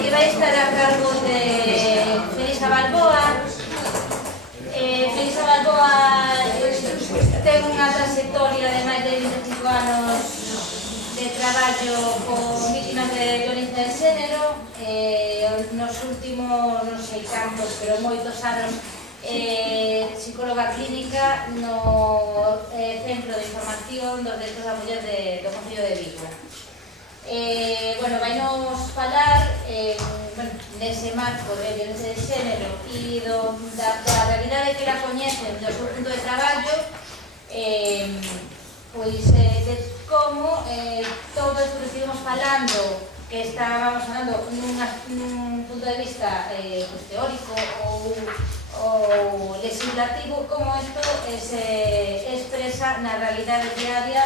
que vai estar a cargo de Felisa Balboa. Felisa Balboa ten unha trayectoria de máis de 25 anos de traballo con vítimas de violencia de xénero. Nos últimos, non sei cantos, pero moitos anos, psicóloga clínica no Centro de Información dos Dereitos da Muller do Concello de Vigo. Vai nos falar nese marco de violencia de xénero e da realidade que la coñecen do seu punto de traballo, de como todo isto que estivemos falando, que estábamos falando nun punto de vista teórico ou legislativo, como isto se expresa na realidade diaria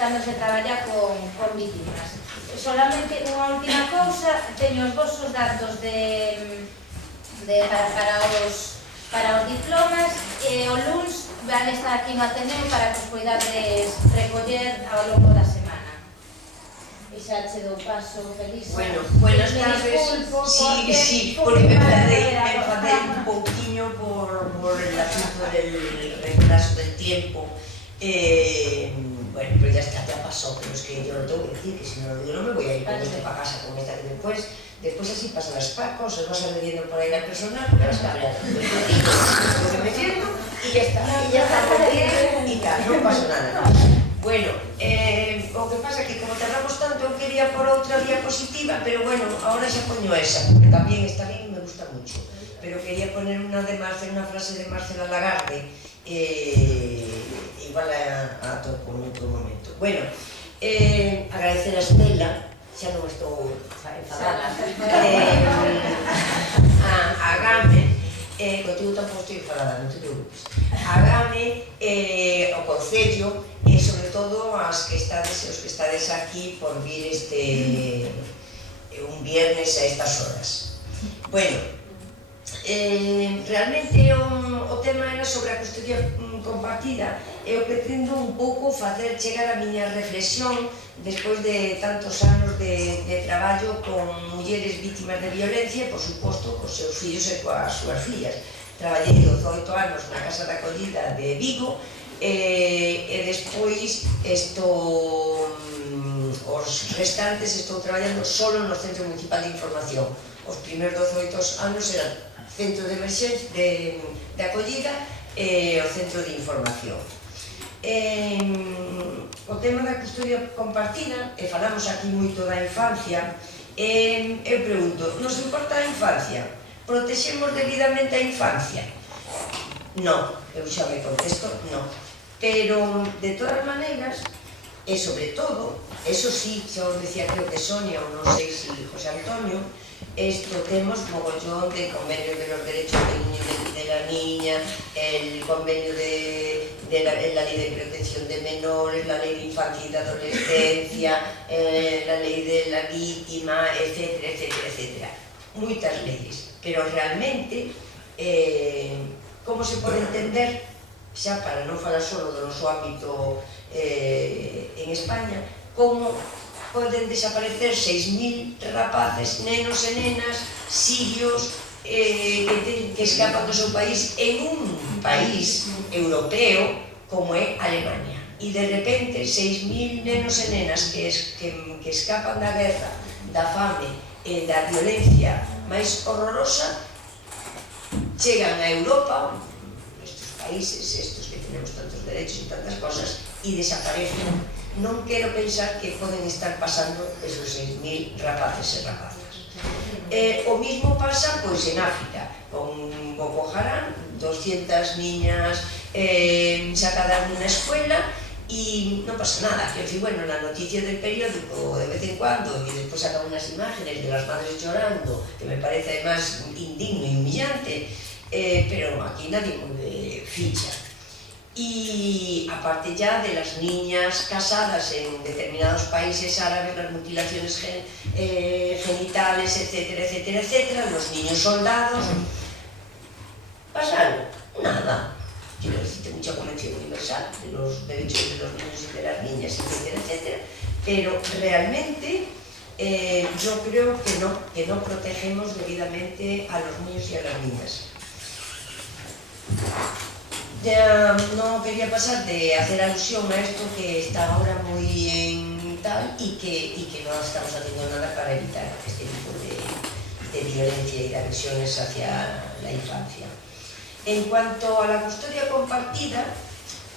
cando se traballa con vítimas. Solamente unha última cousa, teño os vosos datos para os diplomas, o luns van estar aquí no Ateneo para que os poidades recoller ao longo da semana. E xa che dou paso, Felisa. Bueno, buenas tardes. Sí, porque me enfadei un pouquinho por el asunto del retraso del tiempo. Bueno, pero ya está, ya pasó, pero es que yo lo tengo que decir, que si no lo digo no me voy a ir con esto para casa, con esta que después así pasan las cosas, vas a bebiendo por ahí la persona, porque vas a hablar, lo que me siento y ya está muy bien y tal, no pasa nada. Bueno, o que pasa que como tardamos tanto, eu quería por outra diapositiva, pero bueno, ahora xa poño esa, porque también está bien y me gusta mucho, pero quería poner una frase de Marcela Lagarde, igual a toco en outro momento. Bueno, agradecer a Estela, xa non estou enfadada, a Game, contigo tampouco estou enfadada, non te preocupes, a Game, o Concello, e sobre todo os que estades aquí por vir un viernes a estas horas. Bueno, realmente o tema era sobre a custodia compartida. Eu pretendo un pouco facer chegar a miña reflexión despois de tantos anos de traballo con mulleres vítimas de violencia, por suposto, cos seus fillos e coas súas fillas. Traballei 18 anos na Casa de Acollida de Vigo e despois os restantes estou traballando solo no Centro Municipal de Información. Os primeiros 18 anos eran Centro de Emerxencia de Acollida e o Centro de Información. O tema da custodia compartida, e falamos aquí moito da infancia, eu pregunto, nos importa a infancia? Protexemos debidamente a infancia? Non, eu xa me contesto, non. Pero, de todas maneiras, e sobre todo, eso sí, xa os decía creo que Sonia, ou non sei se José Antonio, temos mogollón de convenios de los derechos de la niña, el convenio de la ley de protección de menores, la ley de infancia y de adolescencia, la ley de la víctima, etcétera, etcétera, etcétera. Moitas leyes, pero realmente, como se pode entender, xa para non falar só do noso ámbito en España, como poden desaparecer 6.000 rapaces, nenos e nenas, sirios, que escapan do seu país en un país europeo como é Alemania. E de repente 6.000 nenos e nenas que escapan da guerra, da fame e da violencia máis horrorosa chegan a Europa, estes países, estes que tenemos tantos derechos e tantas cosas, e desaparecen. Non quero pensar que poden estar pasando esos 6.000 rapaces e rapazas. O mismo pasa en África, con Boko Haram, 200 niñas sacadas de una escuela y no pasa nada. Quiero decir, bueno, la noticia del periódico de vez en cuando, y después sacan unas imágenes de las madres llorando, que me parece además indigno y humillante, pero aquí nadie mueve ficha. Y aparte ya de las niñas casadas en determinados países árabes, las mutilaciones genitales, etcétera, etcétera, etcétera, los niños soldados, ¿pasa algo? Nada. Quiero decirte, mucha convención universal de los derechos de los niños y de las niñas, etcétera, etcétera, pero realmente yo creo que no protegemos debidamente a los niños y a las niñas. Ya no quería pasar de hacer alusión a esto que está ahora muy en tal y que no estamos haciendo nada para evitar este tipo de violencia y de agresiones hacia la infancia. En cuanto a la custodia compartida,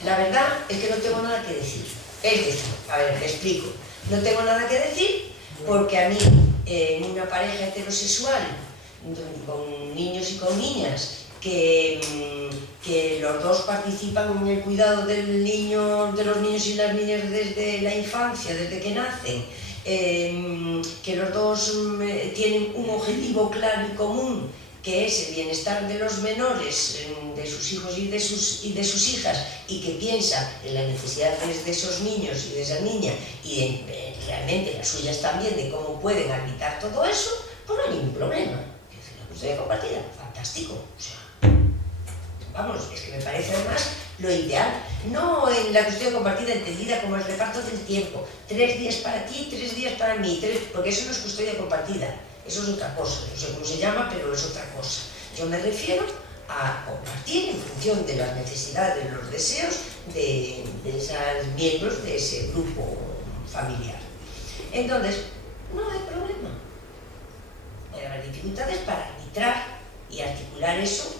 la verdad es que no tengo nada que decir. Es decir, a ver, me explico. No tengo nada que decir porque a mí, en una pareja heterosexual, con niños y con niñas, que los dos participan en el cuidado del niño, de los niños y las niñas desde la infancia, desde que nacen, que los dos tienen un objetivo claro y común, que es el bienestar de los menores, de sus hijos y de sus hijas, y que piensa en las necesidades de esos niños y de esa niña, y en realmente las suyas también, de cómo pueden arbitrar todo eso, pues no hay ningún problema. La custodia compartida, fantástico. O sea, vamos, es que me parece además lo ideal. No en la custodia compartida entendida como el reparto del tiempo. 3 días para ti, 3 días para mí, porque eso no es custodia compartida. Eso es otra cosa, no sé cómo se llama, pero es otra cosa. Yo me refiero a compartir en función de las necesidades, los deseos de esos miembros de ese grupo familiar. Entonces, no hay problema. Puede haber dificultades para arbitrar y articular eso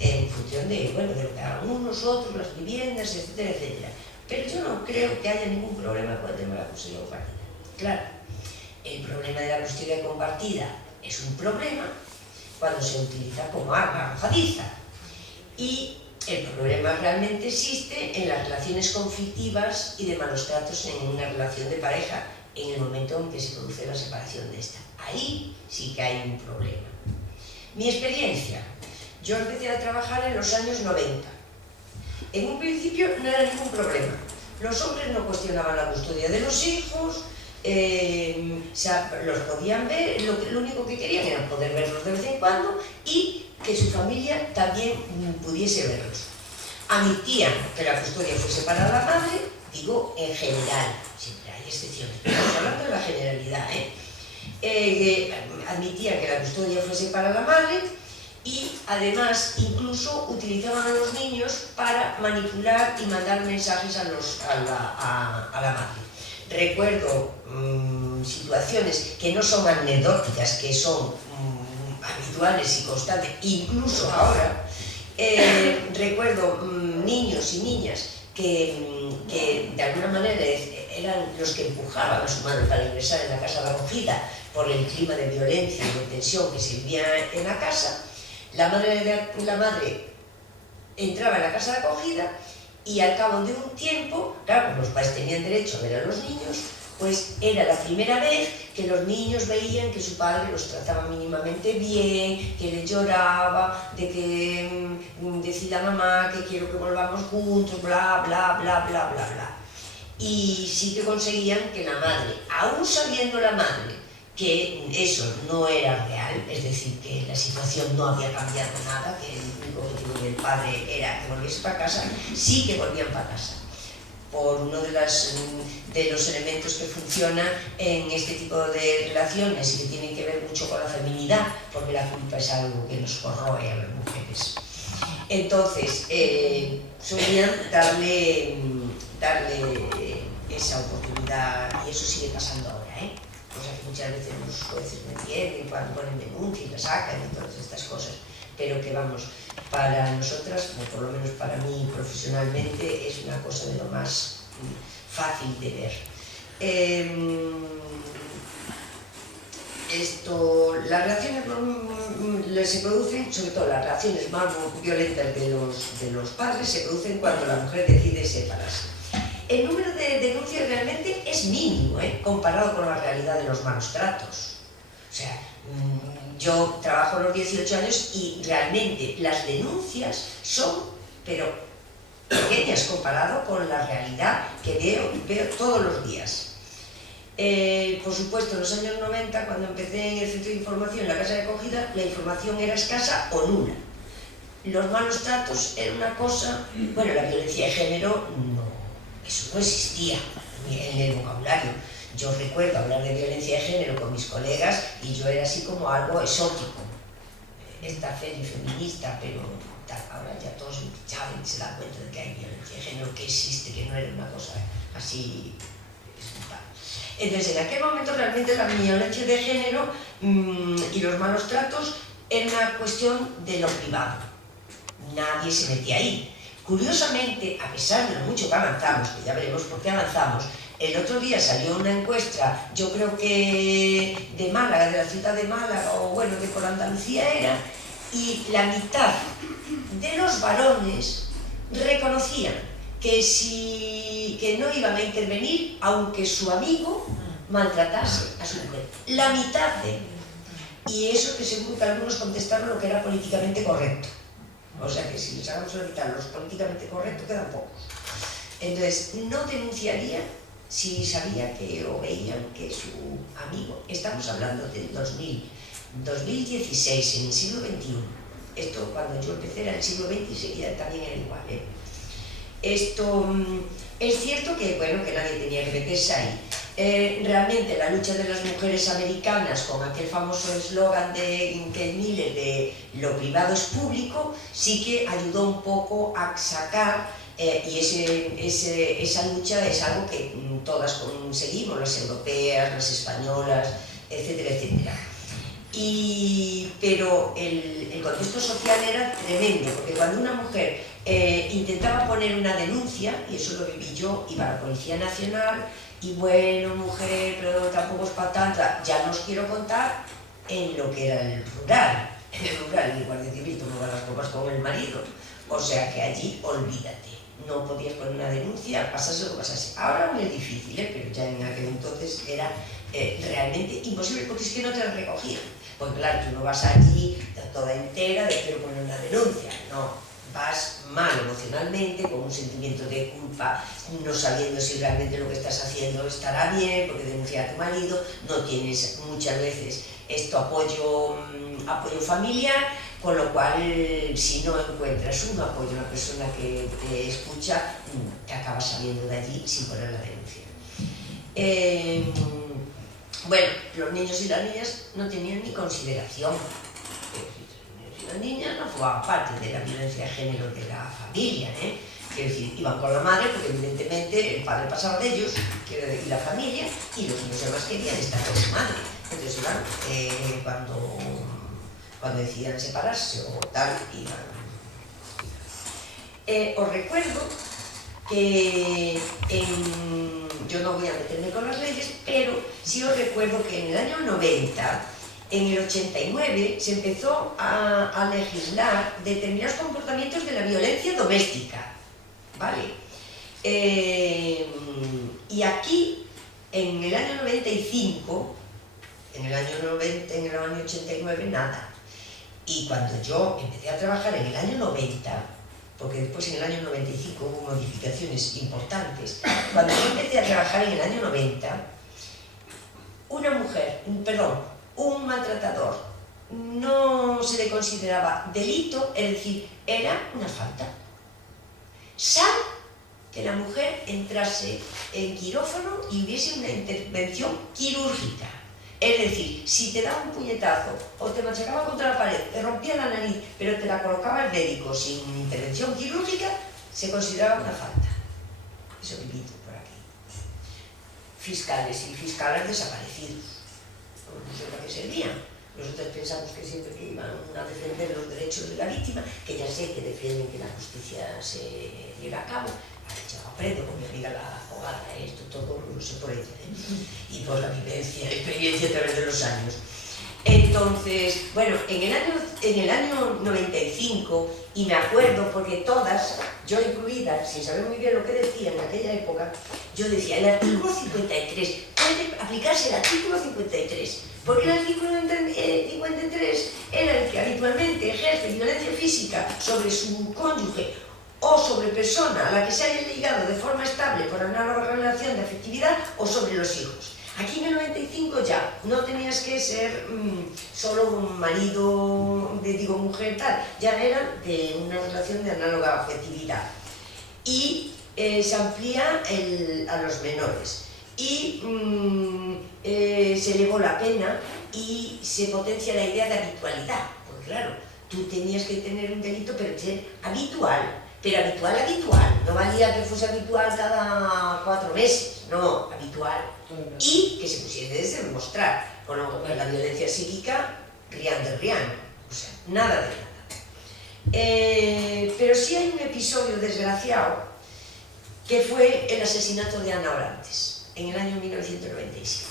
en función de, bueno, de lo que hagan unos, otros, las viviendas, etcétera, etcétera. Pero yo no creo que haya ningún problema con el tema de la custodia compartida. Claro, el problema de la custodia compartida es un problema cuando se utiliza como arma arrojadiza. Y el problema realmente existe en las relaciones conflictivas y de malos tratos en una relación de pareja en el momento en que se produce la separación de esta. Ahí sí que hay un problema. Mi experiencia. Yo empecé a trabajar en los años 90. En un principio no era ningún problema. Los hombres no cuestionaban la custodia de los hijos, los podían ver, lo único que querían era poder verlos de vez en cuando y que su familia también pudiese verlos. Admitían que la custodia fuese para la madre, digo en general, siempre hay excepciones, pero estamos hablando de la generalidad, admitían que la custodia fuese para la madre y además incluso utilizaban a los niños para manipular y mandar mensajes a la madre. Recuerdo situaciones que no son anecdóticas, que son habituales y constantes, incluso ahora. Recuerdo niños y niñas que de alguna manera eran los que empujaban a su madre para ingresar en la casa de acogida por el clima de violencia y de tensión que se vivía en la casa. La madre entraba en la casa de acogida y al cabo de un tiempo, claro, como los padres tenían derecho a ver a los niños, pues era la primera vez que los niños veían que su padre los trataba mínimamente bien, que le lloraba, de que decía a mamá que quiero que volvamos juntos, bla, bla, bla, bla, bla, bla. Y sí que conseguían que la madre, aún sabiendo la madre que eso no era real, es decir, que la situación no había cambiado nada, que el único objetivo del padre era que volviese para casa, sí que volvían para casa. Por uno de los elementos que funcionan en este tipo de relaciones y que tienen que ver mucho con la feminidad, porque la culpa es algo que nos corroe a las mujeres. Entonces, solían darle esa oportunidad, y eso sigue pasando ahora, cosa que muchas veces los jueces no entienden cuando ponen denuncia y la sacan y todas estas cosas, pero que vamos, para nosotras, o por lo menos para mí profesionalmente, es una cosa de lo más fácil de ver. Las reacciones se producen, sobre todo las reacciones más violentas de los padres, se producen cuando la mujer decide separarse. El número de denuncias realmente es mínimo, comparado con la realidad de los malos tratos. O sea, yo trabajo a los 18 años y realmente las denuncias son, pero pequeñas comparado con la realidad que veo todos los días. Por supuesto, en los años 90, cuando empecé en el centro de información, en la casa de acogida, la información era escasa o nula. los malos tratos era una cosa, bueno, la violencia de género no, eso no existía ni en el vocabulario. Yo recuerdo hablar de violencia de género con mis colegas y yo era así como algo exótico. Esta feminista, pero ahora ya todos saben, se dan cuenta de que hay violencia de género, que existe, que no era una cosa así. Entonces, en aquel momento realmente la violencia de género y los malos tratos era una cuestión de lo privado. Nadie se metía ahí. Curiosamente, a pesar de lo mucho que avanzamos, que ya veremos por qué avanzamos, el otro día salió una encuesta, yo creo que de Málaga, de la ciudad de Málaga, o bueno, de por Andalucía era, y la mitad de los varones reconocían que no iban a intervenir aunque su amigo maltratase a su mujer. La mitad de ellos. Y eso que seguro que algunos contestaron lo que era políticamente correcto. O sea que si les hagamos olvidar los políticamente correctos quedan pocos. Entonces, no denunciaría si sabía que o veían que su amigo, estamos hablando del 2016, en el siglo XXI, esto cuando yo empecé era el siglo XX y seguía también era igual, Esto es cierto que, bueno, que nadie tenía que meterse ahí. Realmente la lucha de las mujeres americanas con aquel famoso eslogan de Kate Miller de lo privado es público, sí que ayudó un poco a sacar y esa lucha es algo que todas conseguimos, las europeas, las españolas, etcétera, etcétera. Pero el contexto social era tremendo, porque cuando una mujer intentaba poner una denuncia, y eso lo viví yo, iba a la Policía Nacional, y bueno, mujer, pero tampoco es para tanta, ya no os quiero contar en lo que era el rural. En el rural, el Guardia Civil tomaba las copas con el marido, o sea que allí olvídate. No podías poner una denuncia, pasase lo que pasase. Ahora aún es difícil, pero ya en aquel entonces era realmente imposible porque es que no te la recogían. Porque claro, tú no vas allí toda entera de quiero poner una denuncia, no. Vas mal emocionalmente, con un sentimiento de culpa, no sabiendo si realmente lo que estás haciendo estará bien, porque denunciar a tu marido, no tienes muchas veces apoyo familiar, con lo cual si no encuentras un apoyo, una persona que te escucha, te acabas saliendo de allí sin poner la denuncia. Bueno, los niños y las niñas no tenían ni consideración. Las niñas no formaban parte de la violencia de género de la familia, Quiero decir, iban con la madre porque evidentemente el padre pasaba de ellos, y la familia, y los niños además querían estar con su madre. Entonces, claro, cuando decidían separarse o tal, os recuerdo que yo no voy a meterme con las leyes, pero sí os recuerdo que en el año 90, en el 89, se empezó a legislar determinados comportamientos de la violencia doméstica, ¿vale? Y aquí, en el año 95, en el año 90, en el año 89, nada. Y cuando yo empecé a trabajar en el año 90, porque después en el año 95 hubo modificaciones importantes, cuando yo empecé a trabajar en el año 90, un maltratador no se le consideraba delito, es decir, era una falta. Salvo que la mujer entrase en quirófano y hubiese una intervención quirúrgica. Es decir, si te daba un puñetazo o te machacaba contra la pared, te rompía la nariz, pero te la colocaba el médico sin intervención quirúrgica, se consideraba una falta. Eso viví por aquí. Fiscales y fiscales desaparecidos. No sé para qué servían. Nosotros pensamos que siempre que iban a defender los derechos de la víctima, que ya sé que defienden que la justicia se lleve a cabo. Yo aprendo con mi amiga la abogada, esto todo lo sé por ella, y por la vivencia, la experiencia a través de los años. Entonces, bueno, en el año 95, y me acuerdo porque todas, yo incluida, sin saber muy bien lo que decía en aquella época, yo decía, el artículo 53, puede aplicarse el artículo 53, porque el artículo 53 era el que habitualmente ejerce violencia física sobre su cónyuge o sobre persona a la que se haya ligado de forma estable por análoga relación de afectividad o sobre los hijos. Aquí en el 95 ya, no tenías que ser solo un marido, digo, mujer, tal, ya era de una relación de análoga afectividad. Y se amplía a los menores. Y se elevó la pena y se potencia la idea de habitualidad. Porque claro, tú tenías que tener un delito, pero ser habitual. Pero habitual, no valía que fuese habitual cada 4 meses, no, habitual. Y que se pusiese demostrar, con la violencia psíquica, rian de rian, o sea, nada de nada. Pero sí hay un episodio desgraciado que fue el asesinato de Ana Orantes, en el año 1997.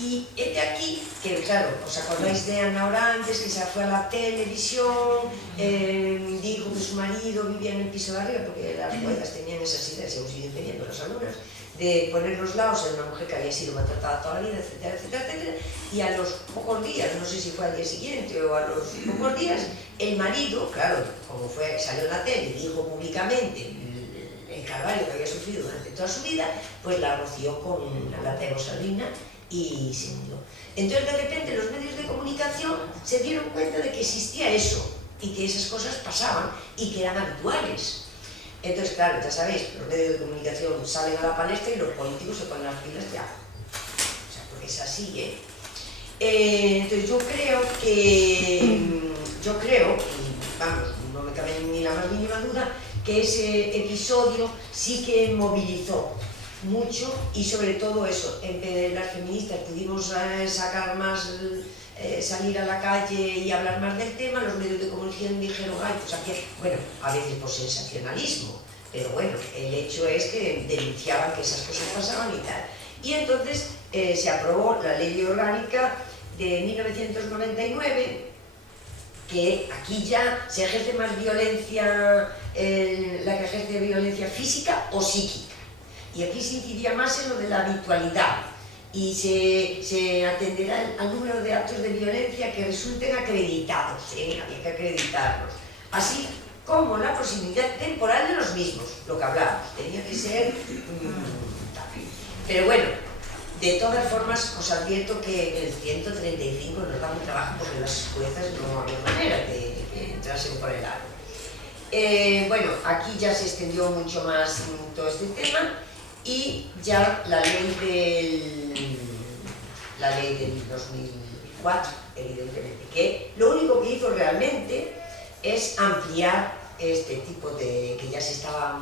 Y es de aquí que, claro, os acordáis de Ana Orantes, que se fue a la televisión, dijo que su marido vivía en el piso de arriba, porque las juezas tenían esas ideas, y aún siguen teniendo las alumnas, de poner los lados en una mujer que había sido maltratada toda la vida, etcétera, etcétera, etcétera, y a los pocos días, no sé si fue al día siguiente o a los pocos días, el marido, claro, como salió en la tele y dijo públicamente el calvario que había sufrido durante toda su vida, pues la roció con una lata de gasolina y se murió. Entonces, de repente, los medios de comunicación se dieron cuenta de que existía eso y que esas cosas pasaban y que eran habituales. Entonces, claro, ya sabéis, los medios de comunicación salen a la palestra y los políticos se ponen las pilas ya. O sea, porque es así, ¿eh? Entonces, yo creo, y vamos, no me cabe ni la más mínima duda, que ese episodio sí que movilizó mucho y sobre todo eso, en vez de las feministas pudimos sacar más, salir a la calle y hablar más del tema, los medios de comunicación dijeron, ay, pues aquí, bueno, a veces por sensacionalismo, pero bueno, el hecho es que denunciaban que esas cosas pasaban y tal. Y entonces se aprobó la Ley Orgánica de 1999, que aquí ya se ejerce más violencia, la que ejerce violencia física o psíquica. Y aquí se incidiría más en lo de la habitualidad y se atenderá al número de actos de violencia que resulten acreditados, había que acreditarlos, así como la proximidad temporal de los mismos, lo que hablamos, tenía que ser pero bueno, de todas formas os advierto que el 135 nos da un trabajo porque las juezas no había manera de entrarse por el aro. Bueno, aquí ya se extendió mucho más todo este tema. Y ya la ley del 2004, evidentemente, que lo único que hizo realmente es ampliar este tipo de, que ya se estaba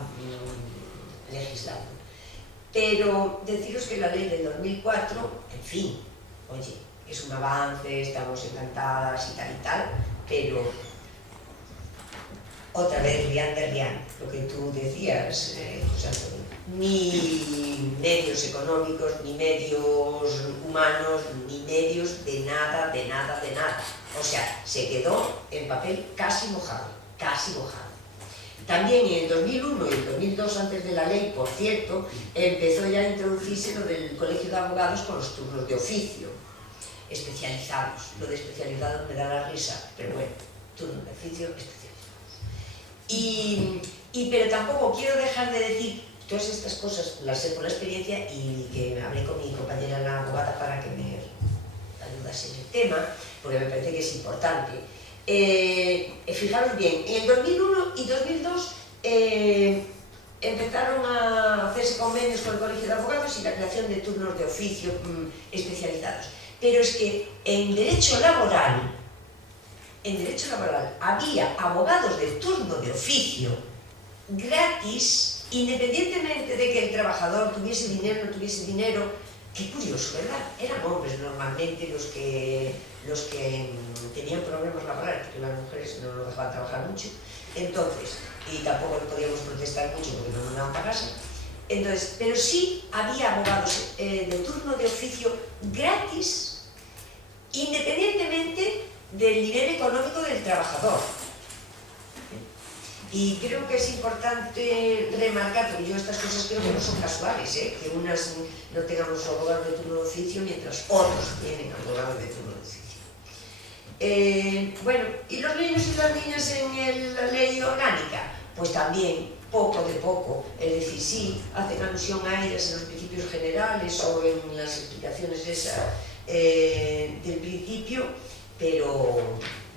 legislando. Pero deciros que la ley del 2004, en fin, oye, es un avance, estamos encantadas y tal, pero otra vez rian de rian, lo que tú decías, José Antonio. Ni medios económicos, ni medios humanos, ni medios de nada, de nada, de nada. O sea, se quedó en papel casi mojado, casi mojado. También en el 2001 y el 2002, antes de la ley, por cierto, empezó ya a introducirse lo del colegio de abogados con los turnos de oficio especializados. Lo de especializado me da la risa, pero bueno, turnos de oficio especializados. Pero tampoco quiero dejar de decir todas estas cosas, las sé por la experiencia y que hablé con mi compañera la abogada para que me ayudase en el tema, porque me parece que es importante. Fijaros bien, en el 2001 y 2002 empezaron a hacerse convenios con el Colegio de Abogados y la creación de turnos de oficio especializados. Pero es que en derecho laboral había abogados de turno de oficio gratis, independientemente de que el trabajador tuviese dinero o no tuviese dinero. Qué curioso, ¿verdad? Eran hombres normalmente los que tenían problemas laborales, porque las mujeres no nos dejaban trabajar mucho, entonces, y tampoco podíamos protestar mucho porque no nos daban para casa. Entonces, pero sí había abogados de turno de oficio gratis, independientemente del nivel económico del trabajador. Y creo que es importante remarcar, porque yo estas cosas creo que no son casuales, que unas no tengamos abogados de turno de oficio mientras otros tienen abogados de turno de oficio. Bueno, ¿y los niños y las niñas en la ley orgánica? Pues también, poco de poco, es decir, sí, hacen alusión a ellas en los principios generales o en las explicaciones esas del principio, pero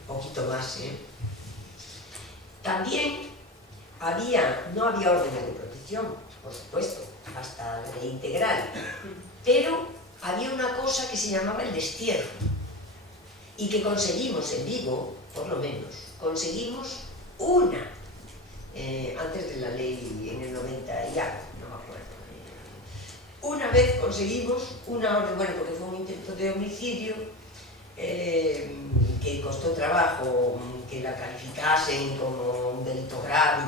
poquito más, También no había órdenes de protección, por supuesto, hasta la ley integral, pero había una cosa que se llamaba el destierro, y que conseguimos en Vigo, por lo menos, conseguimos una, antes de la ley en el 90 y algo, no me acuerdo, una vez conseguimos una orden, bueno, porque fue un intento de homicidio, que costó trabajo que la calificasen como un delito grave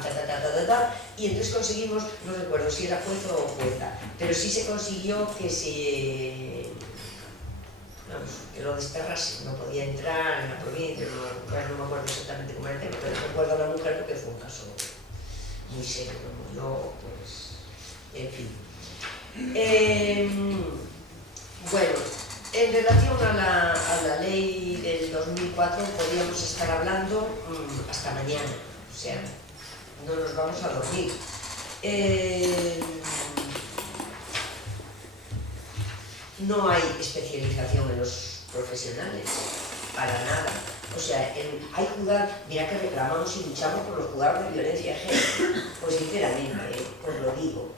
y entonces conseguimos, no recuerdo si era juez o jueza, pero sí se consiguió que que lo desterrase, no podía entrar en la provincia, no me acuerdo exactamente cómo era el tema, pero recuerdo a la mujer porque fue un caso muy serio, que murió, pues, en fin. Bueno, en relación a la ley del 2004 podríamos estar hablando hasta mañana, o sea, no nos vamos a dormir. No hay especialización en los profesionales, para nada. O sea, hay juzgados, mira que reclamamos y luchamos por los juzgados de violencia de género, pues sinceramente, os lo digo.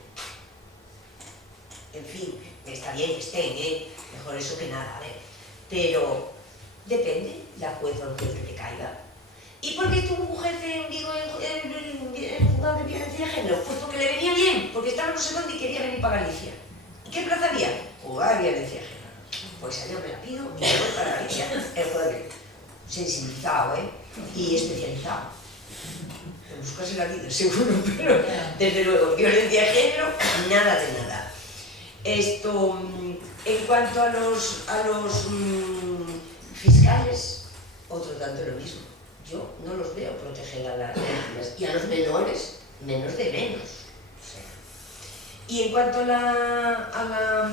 En fin, está bien que estén, mejor eso que nada, pero depende la jueza o el juez que te caiga. ¿Y por qué tuvo un jefe en Vigo en juzgado de violencia de género? Pues porque le venía bien, porque estaba no sé dónde y quería venir para Galicia. ¿Y qué plaza había? Juzgado de violencia de género. Pues allá me la pido y me voy para Galicia. El juez sensibilizado, y especializado. En buscarse la vida, seguro, pero desde luego, violencia de género, nada de nada. Esto, en cuanto a los fiscales, otro tanto lo mismo. Yo no los veo proteger a las víctimas y a los menores, menos de menos. O sea. Y en cuanto a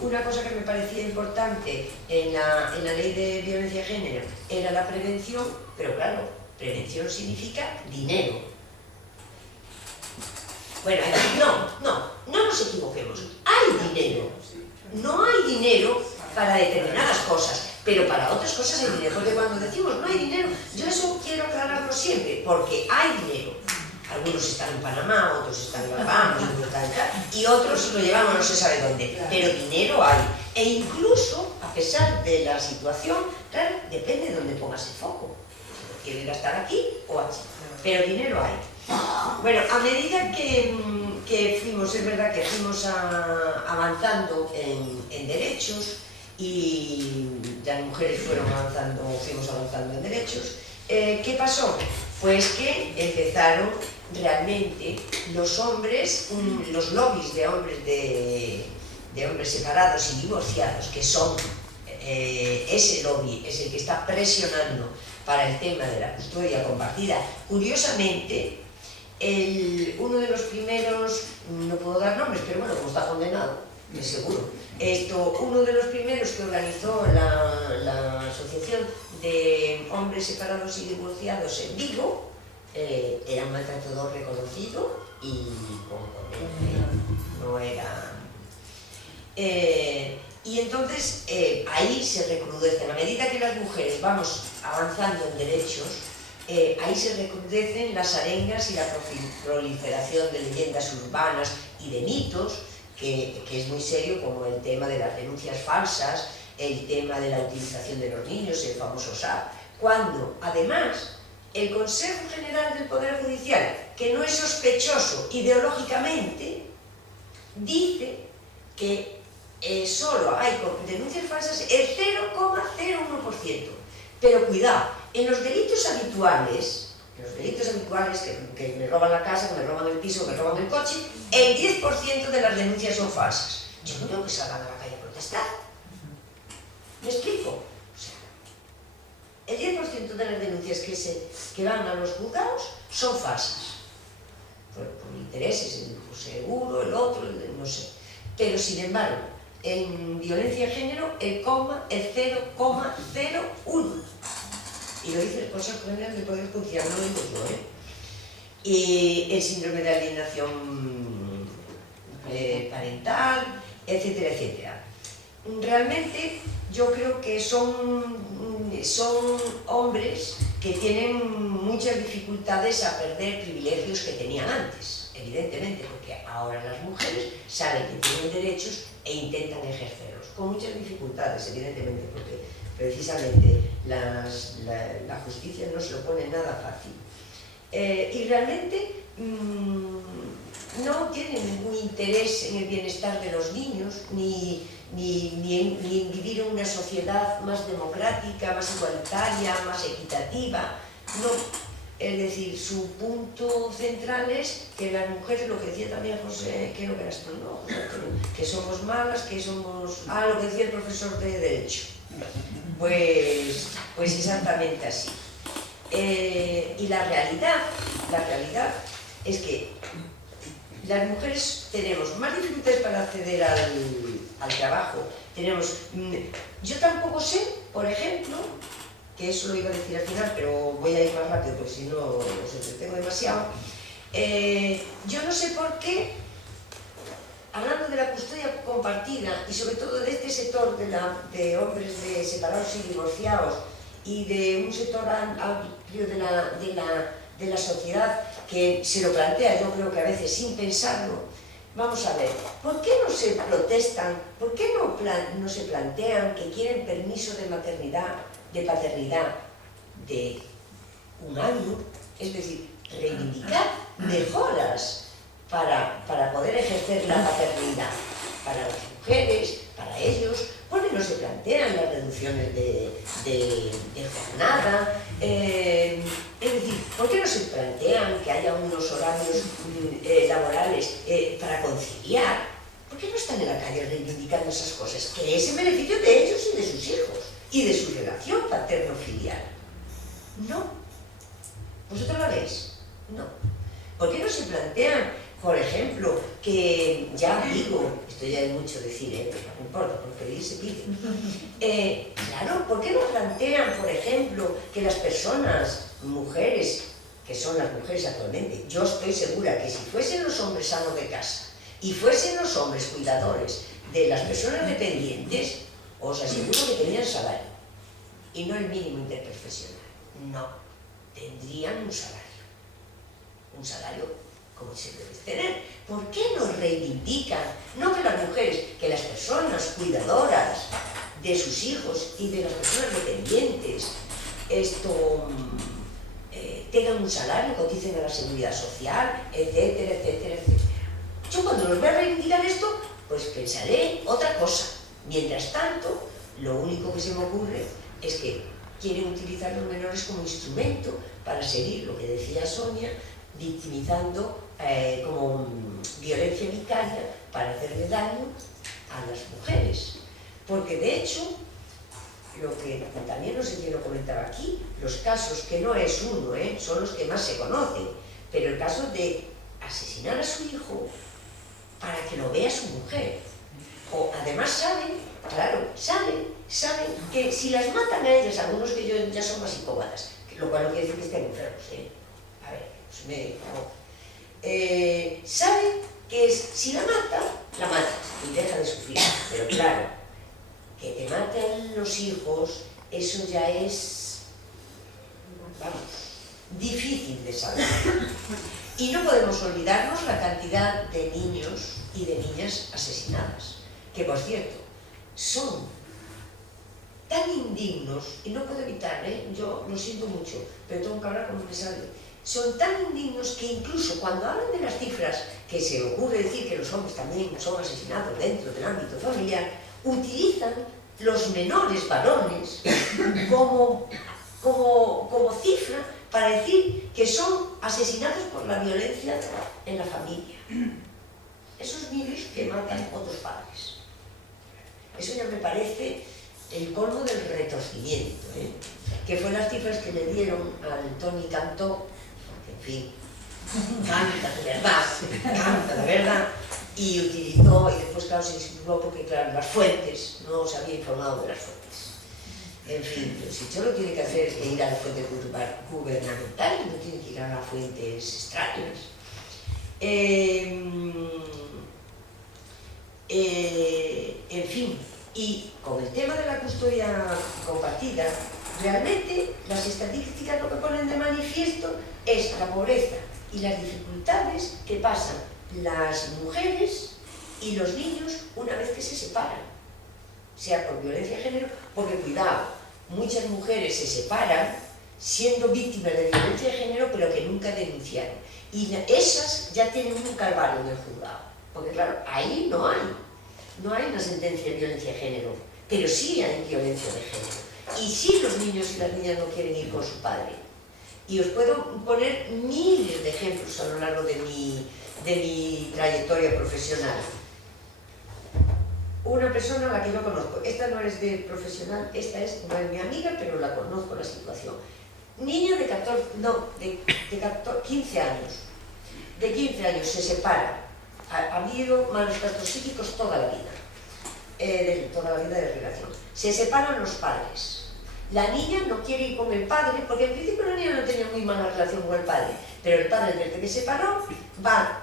una cosa que me parecía importante en la ley de violencia de género era la prevención, pero claro, prevención significa dinero. Bueno, no nos equivoquemos, hay dinero, no hay dinero para determinadas cosas, pero para otras cosas hay dinero, porque cuando decimos no hay dinero, yo eso quiero aclararlo siempre, porque hay dinero. Algunos están en Panamá, otros están en Bahamas, otros están en tal, y otros lo llevamos no se sabe dónde, pero dinero hay. E incluso, a pesar de la situación, claro, depende de dónde pongas el foco. Si quieres gastar aquí o allí, pero dinero hay. Bueno, a medida que fuimos, es verdad que fuimos avanzando en derechos y las mujeres fuimos avanzando en derechos, ¿qué pasó? Pues que empezaron realmente los hombres, los lobbies de hombres separados y divorciados, que son ese lobby, es el que está presionando para el tema de la custodia compartida. Curiosamente, uno de los primeros, no puedo dar nombres, pero bueno, como está condenado, de seguro, uno de los primeros que organizó la Asociación de Hombres Separados y Divorciados en Vigo, era un maltratador reconocido y con condena, no era... y entonces ahí se recrudecen, a medida que las mujeres vamos avanzando en derechos, ahí se recrudecen las arengas y la proliferación de leyendas urbanas y de mitos, que es muy serio, como el tema de las denuncias falsas, el tema de la utilización de los niños, el famoso SAP, cuando además el Consejo General del Poder Judicial, que no es sospechoso ideológicamente, dice que solo hay denuncias falsas el 0,01%. Pero cuidado, en los delitos habituales, que me roban la casa, que me roban el piso, que me roban el coche, el 10% de las denuncias son falsas. Yo no veo que salgan a la calle a protestar. ¿Me explico? O sea, el 10% de las denuncias que van a los juzgados son falsas. Por intereses, el seguro, el otro, no sé. Pero sin embargo, en violencia de género, el 0,01. Y lo dice el Consejo General del Poder Judicial, no lo digo yo, Y el síndrome de alienación parental, etcétera, etcétera. Realmente yo creo que son hombres que tienen muchas dificultades a perder privilegios que tenían antes, evidentemente, porque ahora las mujeres saben que tienen derechos e intentan ejercerlos, con muchas dificultades, evidentemente, porque precisamente la justicia no se lo pone nada fácil. Y realmente no tienen ningún interés en el bienestar de los niños, ni en vivir en una sociedad más democrática, más igualitaria, más equitativa. No. Es decir, su punto central es que las mujeres, lo que decía también José, que no eras tú, ¿no? Que somos malas, que somos... lo que decía el profesor de Derecho. Pues exactamente así. Y la realidad es que las mujeres tenemos más dificultades para acceder al trabajo. Yo tampoco sé, por ejemplo, que eso lo iba a decir al final, pero voy a ir más rápido porque si no os entretengo demasiado. Yo no sé por qué, hablando de la custodia compartida y sobre todo de este sector de hombres separados y divorciados y de un sector amplio de la sociedad que se lo plantea, yo creo que a veces sin pensarlo, vamos a ver, ¿por qué no se protestan, por qué no se plantean que quieren permiso de maternidad, de paternidad de un año? Es decir, reivindicar mejoras para poder ejercer la paternidad para las mujeres, para ellos. ¿Por qué no se plantean las reducciones de jornada? Es decir, ¿por qué no se plantean que haya unos horarios laborales para conciliar? ¿Por qué no están en la calle reivindicando esas cosas? Que es en beneficio de ellos y de sus hijos y de su relación paterno-filial. No. ¿Vosotros la veis? No. ¿Por qué no se plantean, por ejemplo, que, ya digo, esto ya es mucho decir, pero no importa, por pedir se pide. Claro, ¿por qué no plantean, por ejemplo, que las personas, mujeres, que son las mujeres actualmente, yo estoy segura que si fuesen los hombres amos de casa y fuesen los hombres cuidadores de las personas dependientes, os aseguro que tenían salario, y no el mínimo interprofesional, no, tendrían un salario como se debe tener. ¿Por qué no reivindican, no que las mujeres, que las personas cuidadoras de sus hijos y de las personas dependientes tengan un salario, coticen a la seguridad social, etcétera, etcétera, etcétera? Yo cuando los vea reivindicar esto, pues pensaré otra cosa. Mientras tanto, lo único que se me ocurre es que quieren utilizar los menores como instrumento para seguir, lo que decía Sonia, victimizando como violencia vicaria para hacerle daño a las mujeres. Porque de hecho, lo que también no sé quién lo comentaba aquí, los casos, que no es uno, son los que más se conocen, pero el caso de asesinar a su hijo para que lo vea su mujer. O además saben que si las matan a ellas, algunos que ellos ya son más psicópatas, lo cual no quiere decir que estén enfermos, a ver, saben que si la matan y deja de sufrir, pero claro, que te maten los hijos, eso ya es, difícil de saber. Y no podemos olvidarnos la cantidad de niños y de niñas asesinadas, que por cierto, son tan indignos, y no puedo evitar, yo lo siento mucho, pero tengo que hablar como me sale, son tan indignos que incluso cuando hablan de las cifras, que se ocurre decir que los hombres también son asesinados dentro del ámbito familiar, utilizan los menores varones como cifra para decir que son asesinados por la violencia en la familia. Esos niños que matan a otros padres. Eso ya me parece el colmo del retorcimiento, que fue las cifras que le dieron al Tony Cantó, que en fin, canta de verdad, y utilizó, y después claro se disculpó porque claro, las fuentes, no se había informado de las fuentes. En fin, pero si solo tiene que hacer es ir a las fuentes gubernamentales, no tiene que ir a las fuentes extrañas. realmente las estadísticas lo que ponen de manifiesto es la pobreza y las dificultades que pasan las mujeres y los niños una vez que se separan, sea por violencia de género, porque cuidado, muchas mujeres se separan siendo víctimas de violencia de género pero que nunca denunciaron, y esas ya tienen un calvario en el juzgado, porque claro, ahí no hay una sentencia de violencia de género, pero sí hay violencia de género, y sí los niños y las niñas no quieren ir con su padre. Y os puedo poner miles de ejemplos a lo largo de mi trayectoria profesional. Una persona a la que yo conozco, esta no es de profesional, esta no es mi amiga, pero la conozco la situación. Niña de 15 años. De 15 años se separa. Ha habido malos tratos psíquicos toda la vida. Toda la vida de relación. Se separan los padres. La niña no quiere ir con el padre, porque en principio la niña no tenía muy mala relación con el padre, pero el padre desde que se separó, va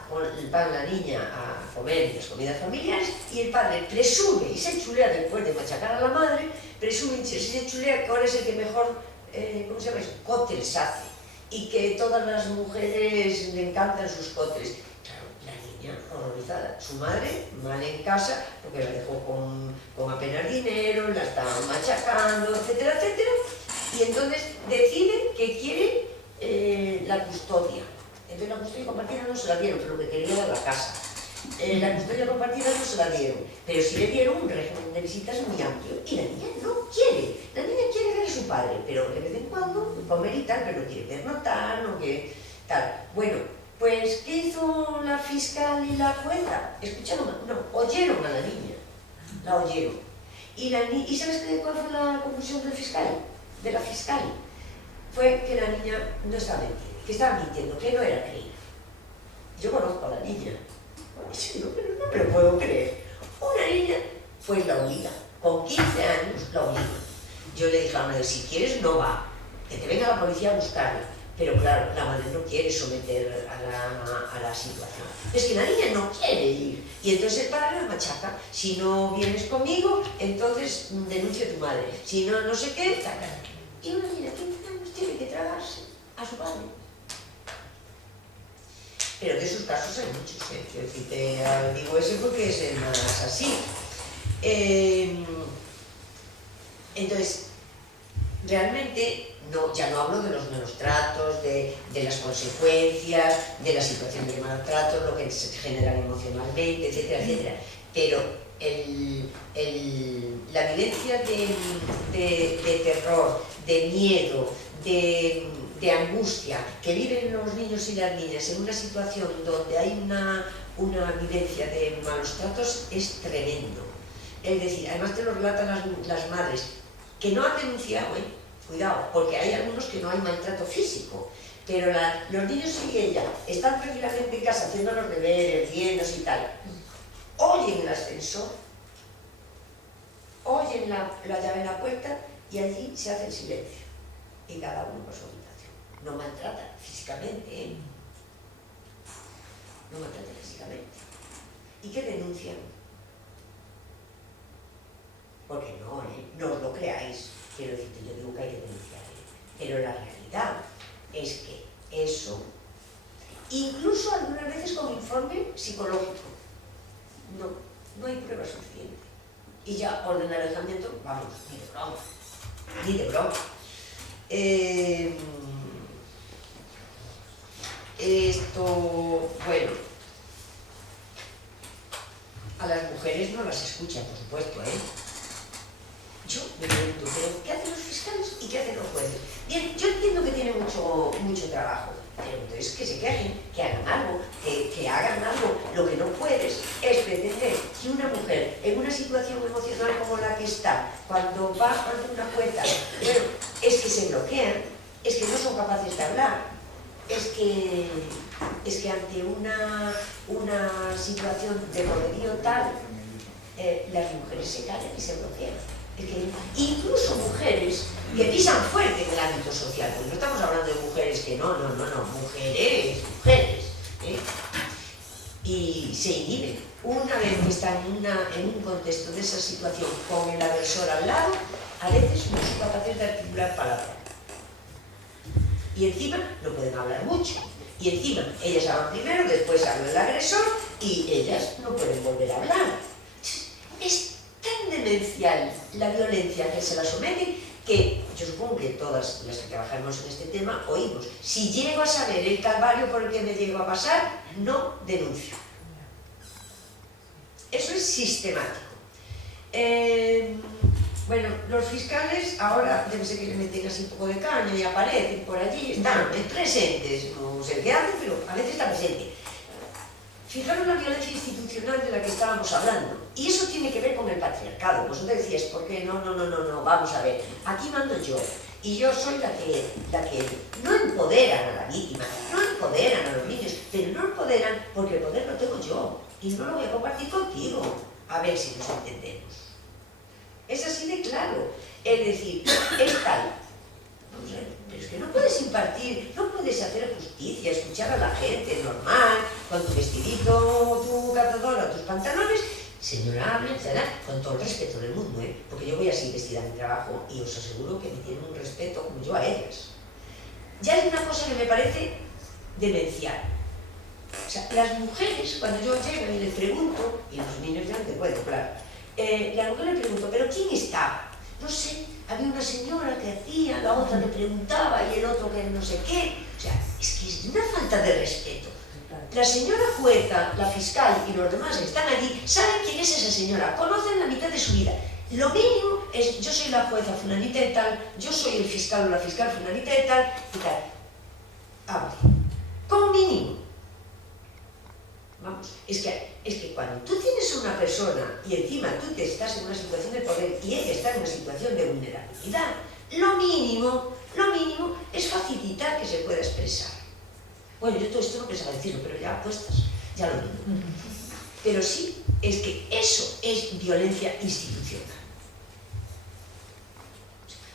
la niña a comer las comidas familiares y el padre presume y se chulea después de machacar a la madre, presume y se chulea que ahora es el que mejor, ¿cómo se llama eso? Cócteles hace, y que todas las mujeres le encantan sus cócteles. Horrorizada. Su madre, mal en casa, porque la dejó con apenas dinero, la estaba machacando, etcétera, etcétera, y entonces decide que quiere la custodia. Entonces la custodia compartida no se la dieron, pero lo que quería era la casa. La custodia compartida no se la dieron, pero sí le dieron un régimen de visitas muy amplio, y la niña no quiere. La niña quiere ver a su padre, pero de vez en cuando comer y tal, pero no quiere pernotar, no quiere tal. Bueno, pues, ¿qué hizo la fiscal y la jueza? Escucharon, oyeron a la niña, la oyeron. ¿Y sabes cuál fue la conclusión del fiscal? De la fiscal. Fue que la niña no estaba mintiendo, que estaba mintiendo, que no era creída. Yo conozco a la niña. Y yo digo, pero no me lo puedo creer. Una niña, pues la obliga. Con 15 años la obliga. Yo le dije a la madre, si quieres no va, que te venga la policía a buscarla. Pero claro, la madre no quiere someter a la situación. Es que la niña no quiere ir. Y entonces el padre la machaca. Si no vienes conmigo, entonces denuncio a tu madre. Si no, no sé qué, tal. Y una niña de 15 años tiene que tragarse a su padre. Pero de esos casos hay muchos, ¿eh? Quiero decirte, digo ese porque es el más así. Entonces, realmente, ya no hablo de los malos tratos, de las consecuencias, de las situaciones de maltrato, lo que se generan emocionalmente, etcétera, etcétera. Pero la vivencia de terror, de miedo, de angustia que viven los niños y las niñas en una situación donde hay una vivencia de malos tratos es tremendo. Es decir, además te lo relatan las madres, que no han denunciado, cuidado, porque hay algunos que no hay maltrato físico, pero los niños y ella están tranquilamente en casa haciendo los deberes, riéndose y tal, oyen el ascensor, oyen la llave en la puerta y allí se hace el silencio y cada uno por su habitación. No maltratan físicamente, no maltratan físicamente. ¿Y qué denuncian? Porque no os lo creáis. Quiero decirte, yo digo que hay que denunciar, pero la realidad es que eso, incluso algunas veces con informe psicológico, no hay prueba suficiente. Y ya orden de alejamiento, vamos, ni de broma. Esto, bueno, a las mujeres no las escuchan, por supuesto, Yo me pregunto, ¿pero qué hacen los fiscales y qué hacen los jueces? Bien, yo entiendo que tienen mucho trabajo, pero entonces que se quejen, que hagan algo, que hagan algo. Lo que no puedes es pretender que una mujer en una situación emocional como la que está, cuando va ante una jueza, bueno, es que se bloquean, es que no son capaces de hablar, es que ante una situación de poderío tal, las mujeres se callan y se bloquean. Es que incluso mujeres que pisan fuerte en el ámbito social, porque no estamos hablando de mujeres que mujeres, y se inhiben. Una vez que están en un contexto de esa situación con el agresor al lado, a veces no son capaces de articular palabra. Y encima no pueden hablar mucho. Y encima ellas hablan primero, después habla el agresor y ellas no pueden volver a hablar. Es tan demencial la violencia que se la somete que yo supongo que todas las que trabajamos en este tema oímos. Si llego a saber el calvario por el que me llego a pasar, no denuncio. Eso es sistemático. Bueno, los fiscales ahora debe ser que le meten así un poco de caña y aparecen por allí, están presentes, no sé qué hacen, pero a veces están presentes. Fijaros la violencia institucional de la que estábamos hablando, y eso tiene que ver con el patriarcado. Vosotros decíais, ¿por qué? No, vamos a ver, aquí mando yo, y yo soy la que no empoderan a la víctima, no empoderan a los niños, pero no empoderan porque el poder lo tengo yo, y no lo voy a compartir contigo, a ver si nos entendemos. Es así de claro, es decir, es tal. Vamos a ver, pero es que no puedes impartir, no puedes hacer justicia, escuchar a la gente normal, con tu vestidito, tu cazadora, tus pantalones. Señora, hable, con todo el respeto del mundo, porque yo voy así vestida a mi trabajo y os aseguro que me tienen un respeto como yo a ellas. Ya es una cosa que me parece demencial. O sea, las mujeres, cuando yo llego y les pregunto, y los niños ya no te puedo, claro, la mujer le pregunto, ¿pero quién estaba? No sé, había una señora que hacía, la otra le preguntaba y el otro que no sé qué. O sea, es que es una falta de respeto. La señora jueza, la fiscal y los demás que están allí saben quién es esa señora, conocen la mitad de su vida. Lo mínimo es, yo soy la jueza fulanita de tal, yo soy el fiscal o la fiscal fulanita de tal y tal. Hable. Como mínimo. Vamos, es que cuando tú tienes a una persona y encima tú te estás en una situación de poder y ella está en una situación de vulnerabilidad, lo mínimo es facilitar que se pueda expresar. Bueno, yo todo esto no pensaba decirlo, pero ya apuestas, ya lo digo. Pero sí, es que eso es violencia institucional.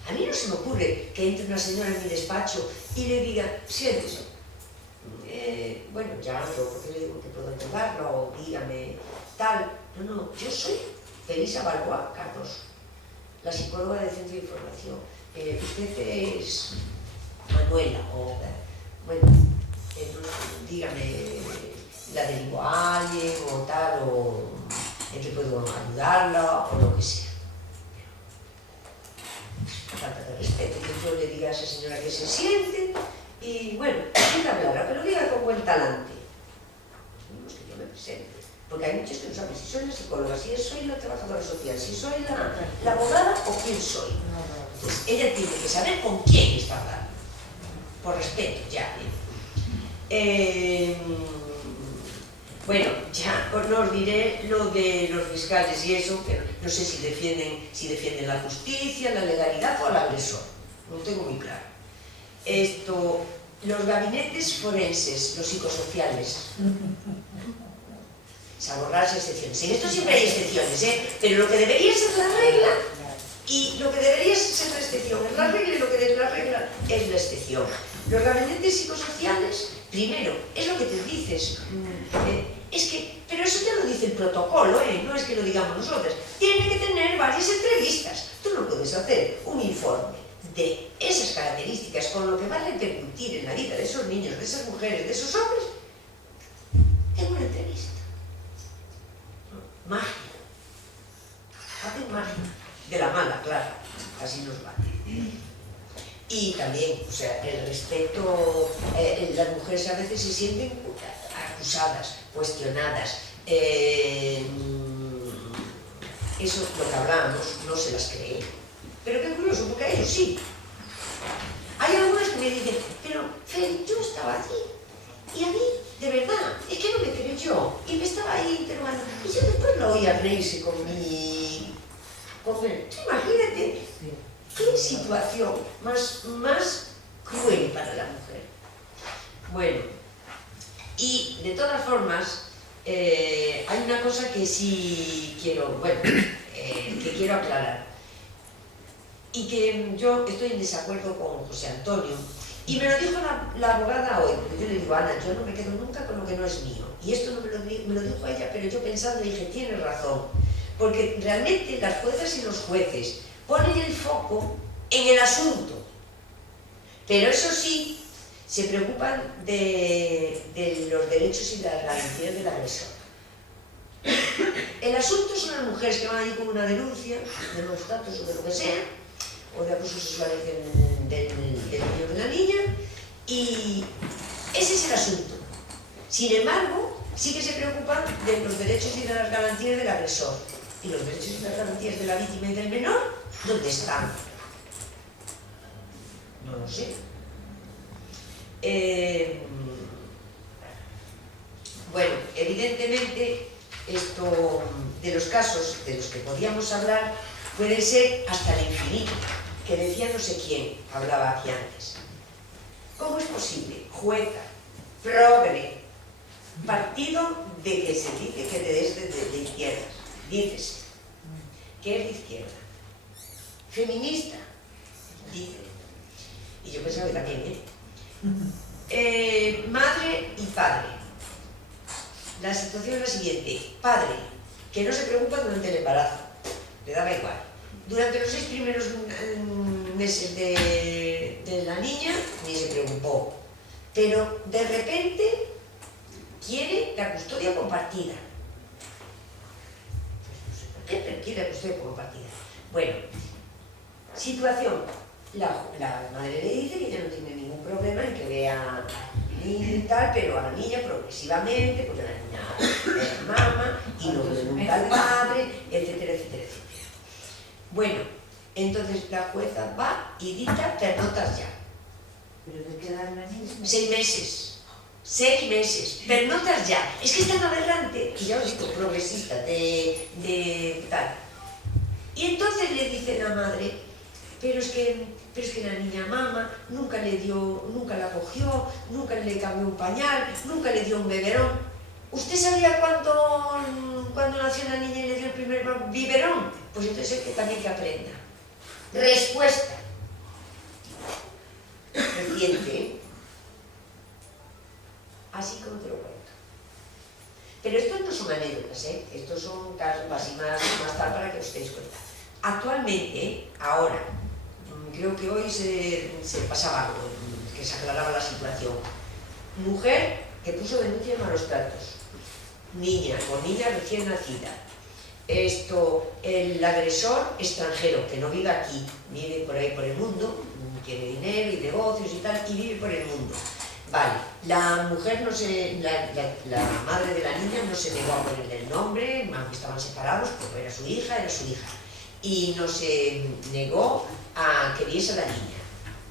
A mí no se me ocurre que entre una señora en mi despacho y le diga, siéntese. Bueno, ya, yo porque le digo que puedo entenderlo, o dígame tal. No, yo soy Felisa Balboa Cardoso, la psicóloga del Centro de Información. Usted es Manuela, o bueno, dígame, la derivo a alguien, o tal, o en que puedo ayudarla, o lo que sea. Falta de respeto, que yo le diga a esa señora que se siente. Y bueno, diga hablar, pero diga con buen talante. Es que yo me presente. Porque hay muchos que no saben si soy la psicóloga, si soy la trabajadora social, si soy la abogada o quién soy. Entonces, ella tiene que saber con quién está hablando. Por respeto, ya. Bueno, ya no os diré lo de los fiscales y eso, que no sé si defienden la justicia, la legalidad o al agresor. No lo tengo muy claro. Los gabinetes forenses, los psicosociales, salvo raras excepciones. En esto siempre hay excepciones, pero lo que debería ser la regla y lo que debería ser la excepción es la regla y lo que es la regla es la excepción. Los gabinetes psicosociales, primero, es lo que te dices, pero eso ya lo dice el protocolo, no es que lo digamos nosotros, tiene que tener varias entrevistas. Tú no puedes hacer un informe de esas características con lo que va a repercutir en la vida de esos niños, de esas mujeres, de esos hombres, en una entrevista. Magia. Hacen magia. De la mala, claro. Así nos va. Y también, o sea, el respeto, las mujeres a veces se sienten acusadas, cuestionadas. Eso, lo que hablábamos, no se las creen. Pero qué curioso, porque a ellos sí. Hay algunas que me dicen, pero Feli, yo estaba allí, y a mí, de verdad, es que no me creo yo, y me estaba ahí interrogando, y yo después lo oía reírse con él. Imagínate, qué situación más cruel para la mujer. Bueno, y de todas formas, hay una cosa que sí quiero, que quiero aclarar. Y que yo estoy en desacuerdo con José Antonio, Y me lo dijo la abogada hoy, porque yo le digo, Ana, yo no me quedo nunca con lo que no es mío. Y esto no me lo dijo ella, pero yo pensando dije, tiene razón. Porque realmente las juezas y los jueces ponen el foco en el asunto. Pero eso sí, se preocupan de los derechos y las garantías del agresor. El asunto son las mujeres que van allí con una denuncia de malos tratos o de lo que sea, o de abusos sexuales del niño o de la niña, y ese es el asunto. Sin embargo, sí que se preocupan de los derechos y de las garantías del agresor. ¿Y los derechos y las garantías de la víctima y del menor? ¿Dónde están? No lo sé. Bueno, evidentemente, esto de los casos de los que podíamos hablar puede ser hasta el infinito, que decía no sé quién, hablaba aquí antes. ¿Cómo es posible? Jueza, progre, partido de que se dice que es de izquierdas, dícese, que es de izquierda, feminista, dice, y yo pensaba que también, madre y padre. La situación es la siguiente: padre, que no se preocupa durante el embarazo, le daba igual. Durante los 6 primeros meses de la niña, ni se preocupó. Pero de repente quiere la custodia compartida. Pues no sé por qué, pero quiere la custodia compartida. Bueno, situación. La madre le dice que ya no tiene ningún problema en que vea al niño y tal, pero a la niña progresivamente, porque la niña es mama y no ve nunca al padre, etcétera, etcétera, etcétera. Bueno, entonces la jueza va y dicta pernotas ya. ¿Pero de qué edad la niña? 6 meses. 6 meses. Pernotas ya. Es que es tan aberrante, y ya os digo, progresista, de tal. Y entonces le dice la madre, pero es que la niña mama, nunca la cogió, nunca le cambió un pañal, nunca le dio un biberón. ¿Usted sabía cuando nació la niña y le dio el primer biberón? Pues entonces es que también que aprenda. Respuesta. Reciente, ¿eh? Así como te lo cuento. Pero estos no son anécdotas, ¿eh? Estos son casos así más tal para que os deis cuenta. Actualmente, ahora, creo que hoy se pasaba algo, que se aclaraba la situación. Mujer que puso denuncia de malos tratos. Niña o niña recién nacida. El agresor extranjero, que no vive aquí, vive por ahí por el mundo, tiene dinero y negocios y tal, y vive por el mundo. Vale, la mujer la madre de la niña no se negó a ponerle el nombre, aunque estaban separados, porque era su hija, y no se negó a que viese a la niña,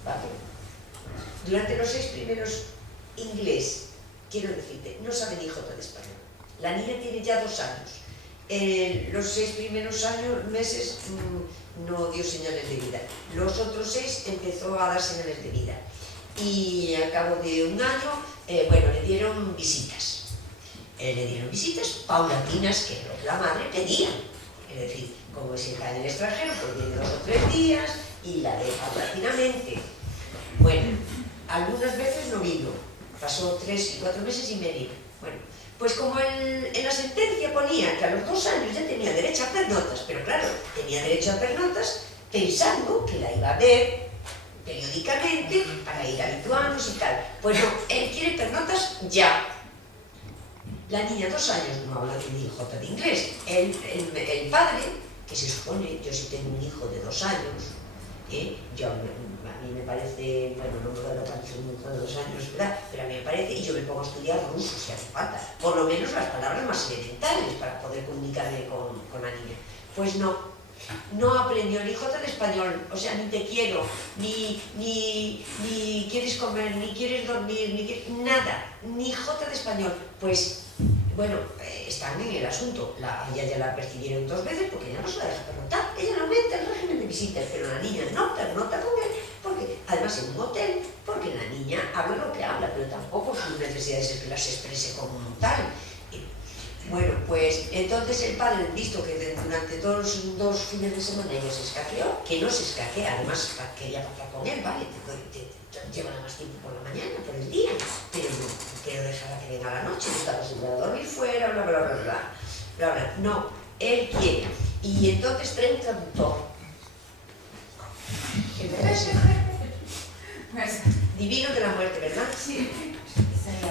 ¿vale? Durante los 6 primeros inglés, quiero decirte, no sabe ni jota de español. La niña tiene ya 2 años. Los 6 primeros meses no dio señales de vida. Los otros 6 empezó a dar señales de vida. Y al cabo de un año, le dieron visitas. Le dieron visitas paulatinas, que es lo que la madre pedía. Es decir, como si está en el extranjero, pues viene 2 o 3 días y la ve paulatinamente. Bueno, algunas veces no vino. Pasó 3 y 4 meses y medio. Bueno, pues como en la sentencia ponía que a los 2 años ya tenía derecho a pernotas, pero claro, tenía derecho a pernotas pensando que la iba a ver periódicamente para ir habituándose y tal. Pues no, él quiere pernotas ya. La niña 2 años no habla ni jota de inglés. El padre, que se supone, yo sí tengo un hijo de 2 años, a mí me parece, bueno, no me va a parecer un hijo de 2 años, ¿verdad? Pero a mí me parece, y yo me pongo a estudiar ruso si hace falta, por lo menos las palabras más elementales para poder comunicarme con la niña. Pues no aprendió ni jota de español, o sea, ni te quiero, ni quieres comer, ni quieres dormir, nada, ni jota de español. Pues, bueno, están en el asunto. Ella ya la percibieron 2 veces porque ella no se la deja pernotar. Ella no aumenta el régimen de visitas, pero la niña no pernota con él, porque además en un hotel, porque la niña habla lo que habla, pero tampoco sus necesidades es que las exprese como tal. Bueno, pues entonces el padre, visto que durante todos los 2 fines de semana ella se escaqueó, que no se escaquea, además quería pasar con él, ¿vale? Te lleva más tiempo por la mañana, por el día, pero no quiero dejarla que venga a la noche, no está acostumbrada a dormir fuera, bla, bla, bla, bla, bla, bla. No, él quiere. Y entonces trae un traductor. ¿Qué me parece? Divino de la muerte, ¿verdad? Sí.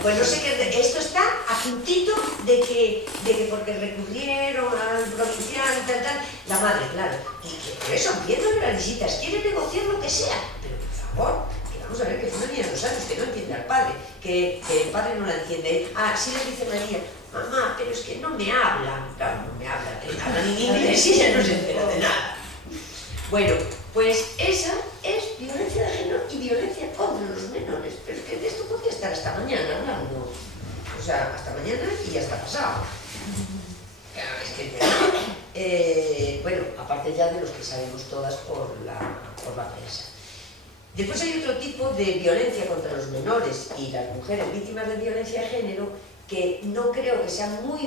Pues no sé qué, esto está a puntito de que porque recurrieron al provincial y tal, la madre, claro. Y que por eso entiendo las visitas, quiere negociar lo que sea, pero por favor, que vamos a ver que es una niña de 2 años, que no entiende al padre, que el padre no la entiende. Ah, sí le dice María, mamá, pero es que no me hablan. Claro, no me hablan, hablan en inglés y ella no se entera de nada. Bueno, pues esa es violencia de género y violencia contra los menores, pero es que de esto podría estar hasta mañana hablando, o sea, hasta mañana y hasta pasado. Claro, es que es verdad. Bueno, aparte ya de los que sabemos todas por la prensa. Después hay otro tipo de violencia contra los menores y las mujeres víctimas de violencia de género que no creo que sea muy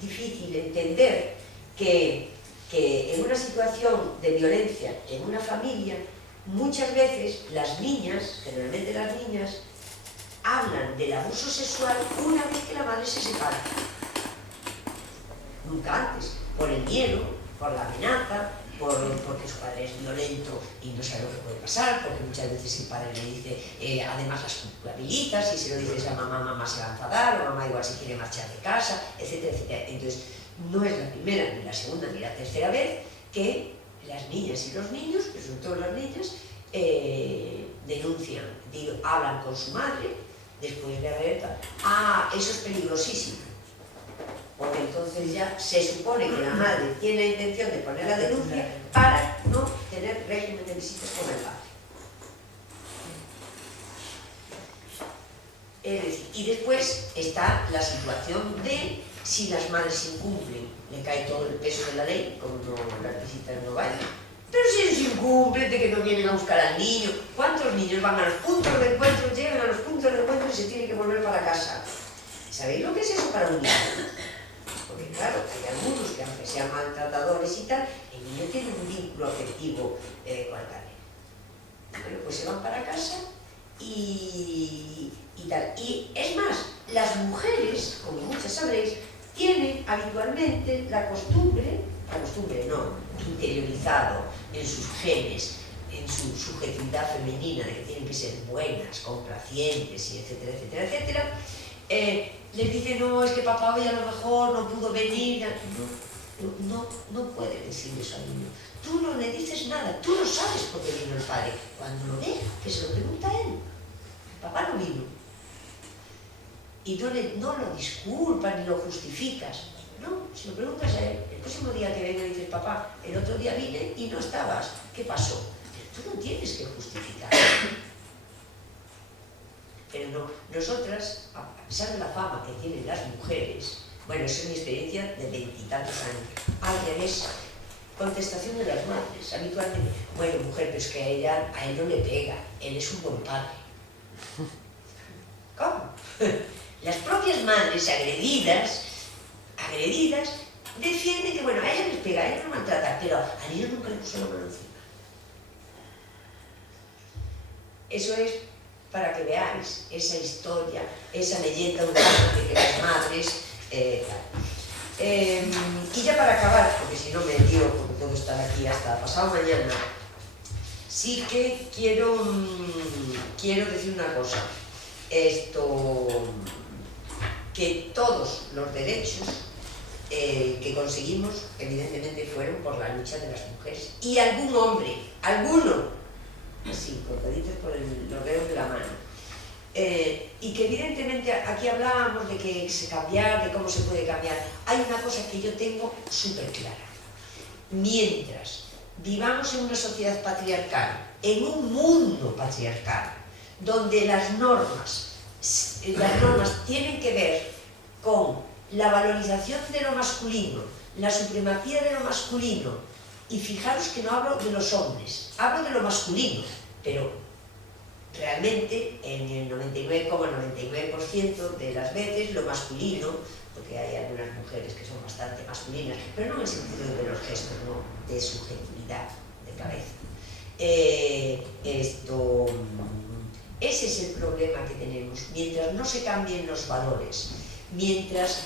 difícil entender que en una situación de violencia en una familia, muchas veces las niñas, generalmente las niñas, hablan del abuso sexual una vez que la madre se separa. Nunca antes, por el miedo, por la amenaza, porque su padre es violento y no sabe lo que puede pasar, porque muchas veces el padre le dice, además las culpabiliza, si se lo dices a mamá, mamá se va a enfadar, o mamá igual se quiere marchar de casa, etcétera, etcétera. Entonces, no es la primera, ni la segunda, ni la tercera vez que las niñas y los niños, que son todas las niñas, denuncian, hablan con su madre, después de haber... Ah, eso es peligrosísimo. Porque entonces ya se supone que la madre tiene la intención de poner la denuncia para no tener régimen de visitas con el padre. Es decir, y después está la situación de si las madres incumplen, le cae todo el peso de la ley, como no, las visitas no vayan. Pero si ellos incumplen, de que no vienen a buscar al niño, ¿cuántos niños van a los puntos de encuentro, llegan a los puntos de encuentro y se tienen que volver para casa? ¿Sabéis lo que es eso para un niño? Porque claro, hay algunos que aunque sean maltratadores y tal, el niño tiene un vínculo afectivo con el padre. Bueno, pues se van para casa y tal. Y es más, las mujeres, como muchas sabréis, tienen habitualmente la costumbre no, interiorizado en sus genes, en su subjetividad femenina, de que tienen que ser buenas, complacientes y etcétera, etcétera, etcétera, les dicen, no, es que papá hoy a lo mejor no pudo venir. No puede decir eso al niño. Tú no le dices nada, tú no sabes por qué vino el padre. Cuando lo vea, que se lo pregunta a él. Papá no vino. Y no lo disculpas ni lo justificas. No, se lo preguntas a él. El próximo día que venga y dices, papá, el otro día vine y no estabas. ¿Qué pasó? Tú no tienes que justificar. Pero no, nosotras, a pesar de la fama que tienen las mujeres, bueno, eso es mi experiencia de 20 y tantos años, al revés, contestación de las madres, habitualmente, bueno, mujer, pero es que a él no le pega, él es un buen padre. ¿Cómo? Las propias madres agredidas, defienden que, bueno, a ella les pega, a ella no maltrata, pero a niño nunca le puso la mano encima. Eso es para que veáis esa historia, esa leyenda urbana de que las madres... y ya para acabar, porque si no me lío, porque puedo estar aquí hasta pasado mañana, sí que quiero decir una cosa. Que todos los derechos que conseguimos, evidentemente, fueron por la lucha de las mujeres. Y algún hombre, alguno, así, contaditos por los dedos de la mano. Y que evidentemente aquí hablábamos de que se cambiar, de cómo se puede cambiar. Hay una cosa que yo tengo súper clara. Mientras vivamos en una sociedad patriarcal, en un mundo patriarcal, donde las normas tienen que ver con la valorización de lo masculino, la supremacía de lo masculino, y fijaros que no hablo de los hombres, hablo de lo masculino, pero realmente en el 99,99% de las veces lo masculino porque hay algunas mujeres que son bastante masculinas, pero no en el sentido de los gestos, no, de subjetividad, de cabeza. Ese es el problema que tenemos. Mientras no se cambien los valores, mientras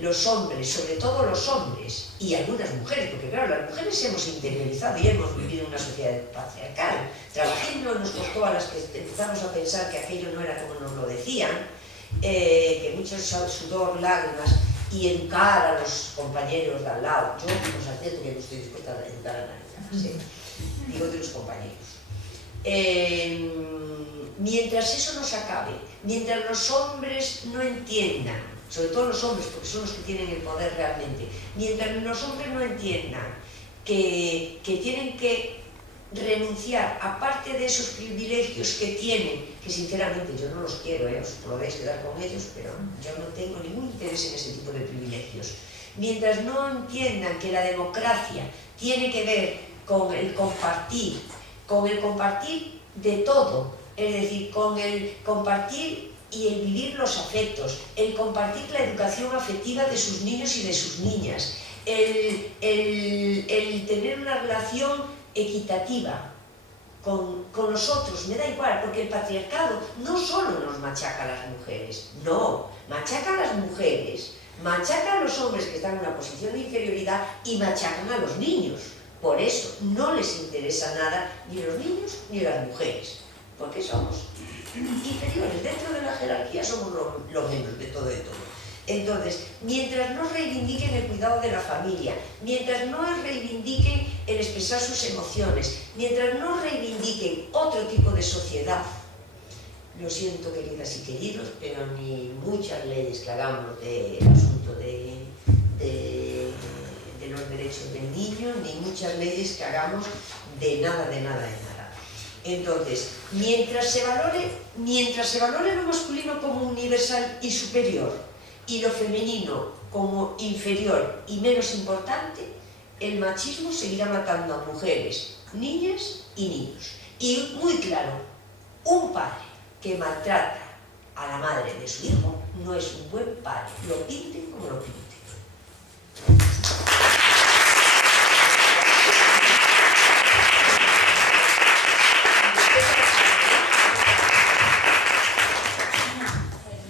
los hombres, sobre todo los hombres y algunas mujeres, porque claro, las mujeres hemos interiorizado y hemos vivido en una sociedad patriarcal, trabajando nos costó a las que empezamos a pensar que aquello no era como nos lo decían, que mucho sudor, lágrimas, y educar a los compañeros de al lado. Yo os advierto que no estoy dispuesta a educar a nadie, ¿sí? Digo de los compañeros. Mientras eso no se acabe, mientras los hombres no entiendan, sobre todo los hombres, porque son los que tienen el poder realmente, mientras los hombres no entiendan que tienen que renunciar a parte de esos privilegios que tienen, que sinceramente yo no los quiero, os podéis quedar con ellos, pero yo no tengo ningún interés en ese tipo de privilegios. Mientras no entiendan que la democracia tiene que ver con el compartir de todo, es decir, con el compartir y el vivir los afectos, el compartir la educación afectiva de sus niños y de sus niñas, el tener una relación equitativa con los otros, me da igual, porque el patriarcado no solo nos machaca a las mujeres, no, machaca a las mujeres, machaca a los hombres que están en una posición de inferioridad y machacan a los niños. Por eso no les interesa nada ni los niños ni las mujeres, porque somos inferiores, dentro de la jerarquía somos lo menos de todo y todo. Entonces, mientras no reivindiquen el cuidado de la familia, mientras no reivindiquen el expresar sus emociones, mientras no reivindiquen otro tipo de sociedad, lo siento, queridas y queridos, pero ni muchas leyes que hagamos del asunto de los derechos del niño, ni muchas leyes que hagamos de nada. Entonces, mientras se valore lo masculino como universal y superior, y lo femenino como inferior y menos importante, el machismo seguirá matando a mujeres, niñas y niños. Y muy claro, un padre que maltrata a la madre de su hijo no es un buen padre, lo pinten como lo pinten.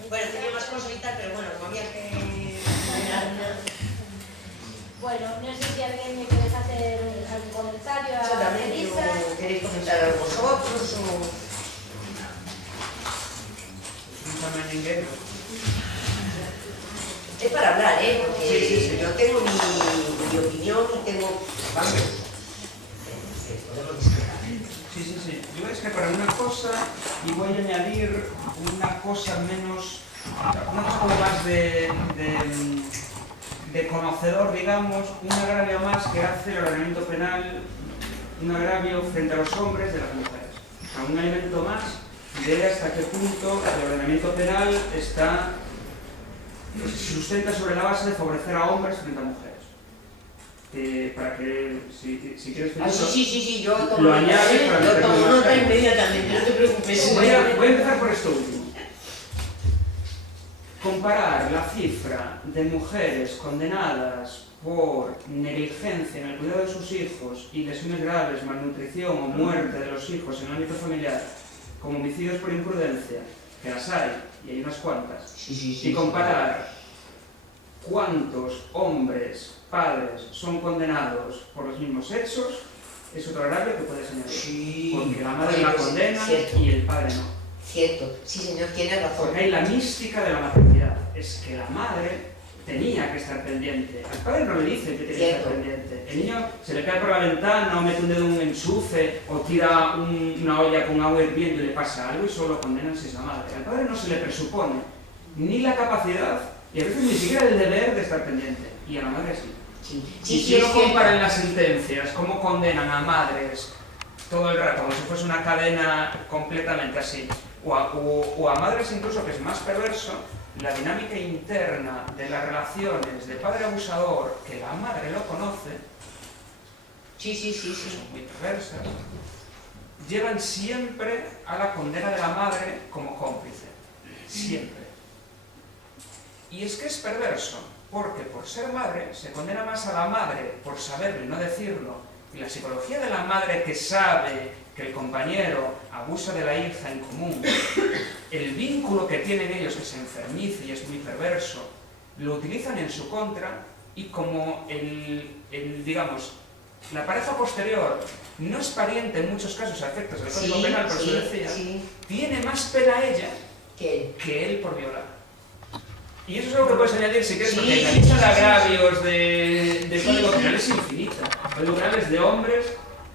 Bueno, tenía más cosas y tal, pero bueno, como había que... Bueno, no sé si alguien me quiere hacer algún comentario a Elisa. ¿Queréis comentar algo vosotros o...? Es para hablar, porque sí. Yo tengo mi opinión y tengo... Vamos, podemos discutir. Sí. Yo voy a discrepar una cosa y voy a añadir una cosa menos... Una cosa como más de conocedor, digamos, un agravio más que hace el ordenamiento penal, un agravio frente a los hombres de las mujeres. O sea, un elemento más de hasta qué punto el ordenamiento penal está, pues, se sustenta sobre la base de favorecer a hombres frente a mujeres. Para que, si quieres... Sí, yo tomo lo añades para meterlo más nota inmediatamente, no te preocupes. Voy a empezar por esto último. Comparar la cifra de mujeres condenadas por negligencia en el cuidado de sus hijos y lesiones graves, malnutrición o muerte de los hijos en el ámbito familiar como homicidios por imprudencia, que las hay, y hay unas cuantas, y comparar cuántos hombres, padres, son condenados por los mismos hechos, es otro agravio que puedes añadir. Porque la madre la condena y el padre no. Cierto, sí señor, tiene razón. Porque hay la mística de la maternidad, es que la madre tenía que estar pendiente. Al padre no le dice que tiene que estar pendiente. El niño se le cae por la ventana, o mete un dedo en un enchufe, o tira una olla con agua hirviendo y le pasa algo y solo lo condenan si es la madre. Al padre no se le presupone ni la capacidad, y a veces ni siquiera el deber de estar pendiente. Y a la madre sí. Y si uno compara en las sentencias cómo condenan a madres todo el rato, como si fuese una cadena completamente así, o a madres incluso, que es más perverso, la dinámica interna de las relaciones de padre abusador, que la madre lo conoce, son muy perversas, llevan siempre a la condena de la madre como cómplice, siempre. Y es que es perverso, porque por ser madre se condena más a la madre por saberlo y no decirlo. Y la psicología de la madre que sabe que el compañero abusa de la hija en común, el vínculo que tienen ellos que se enfermiza y es muy perverso, lo utilizan en su contra, y como digamos, la pareja posterior no es pariente en muchos casos a efectos del Código Penal, por eso decía, tiene más pena ella que él por violar. Y eso es algo que puedes añadir si quieres, porque la lista de agravios del Código Penal es infinita. El Código Penal es de hombres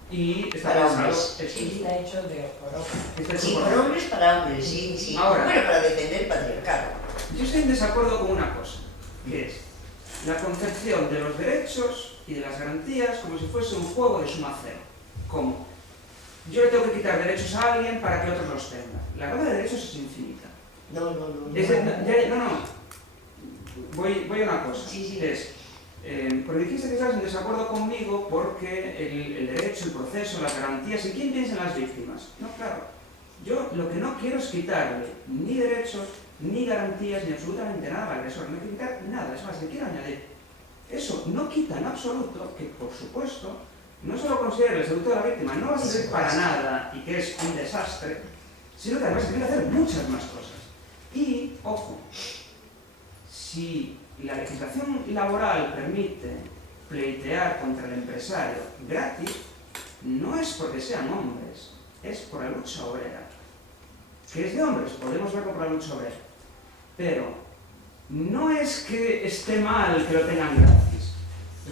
y está pensado. Está hecho por hombres. Sí, por hombres para hombres, sí. Ahora, bueno, para defender el patriarcado. Yo estoy en desacuerdo con una cosa, que es la concepción de los derechos y de las garantías como si fuese un juego de suma cero. ¿Cómo? Yo le tengo que quitar derechos a alguien para que otros los tengan. La gama de derechos es infinita. No. Voy a una cosa. Porque dijiste que estás en desacuerdo conmigo porque el derecho, el proceso, las garantías, ¿y quién piensa en las víctimas? No, claro. Yo lo que no quiero es quitarle ni derechos, ni garantías, ni absolutamente nada al agresor. No quiero quitar nada, es más, le quiero añadir. Eso no quita en absoluto que, por supuesto, no solo considere el estatuto de la víctima no va a servir para nada y que es un desastre, sino que además se tiene que hacer muchas más cosas. Y, ojo, si la legislación laboral permite pleitear contra el empresario gratis, no es porque sean hombres, es por la lucha obrera. Que es de hombres, podemos verlo por la lucha obrera. Pero no es que esté mal que lo tengan gratis.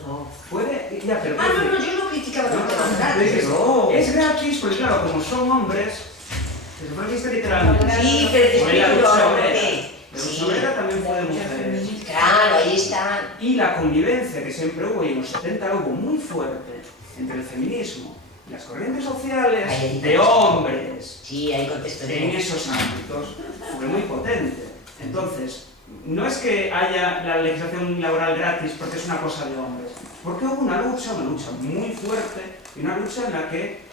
No. Puede... Ya, pero no, yo no criticaba gratis. No. Es gratis porque, claro, como son hombres, se supone que está literalmente. Sí, pero te explico la lucha obrera. La lucha obrera también fue de mujeres. Claro, ahí está. Y la convivencia que siempre hubo, y en los 70 hubo muy fuerte, entre el feminismo y las corrientes sociales de hombres en esos ámbitos, fue muy potente. Entonces, no es que haya la legislación laboral gratis porque es una cosa de hombres, porque hubo una lucha muy fuerte y una lucha en la que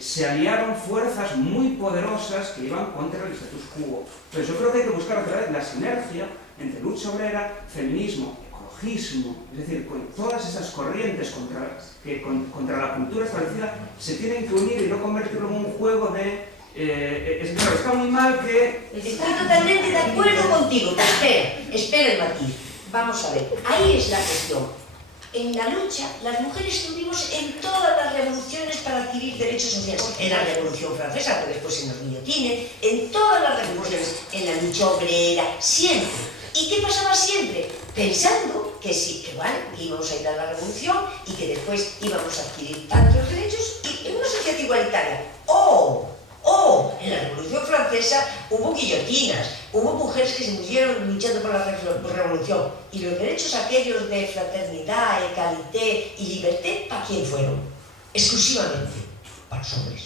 se aliaron fuerzas muy poderosas que iban contra el status quo. Entonces yo creo que hay que buscar otra vez la sinergia entre lucha obrera, feminismo, ecologismo, es decir, con todas esas corrientes contra la cultura establecida se tienen que unir y no convertirlo en un juego de... claro, está muy mal que... Estoy totalmente de acuerdo contigo, pero espera el matiz. Vamos a ver, ahí es la cuestión. En la lucha, las mujeres estuvimos en todas las revoluciones para adquirir derechos sociales. En la Revolución Francesa, que después en los guillotines, en todas las revoluciones, en la lucha obrera, siempre. ¿Y qué pasaba siempre? Pensando que sí, que vale, que íbamos a ir a la revolución y que después íbamos a adquirir tantos derechos y en una sociedad igualitaria. En la Revolución Francesa hubo guillotinas, hubo mujeres que se murieron luchando por la revolución. Y los derechos aquellos de fraternidad, égalité y liberté, ¿para quién fueron? Exclusivamente para los hombres.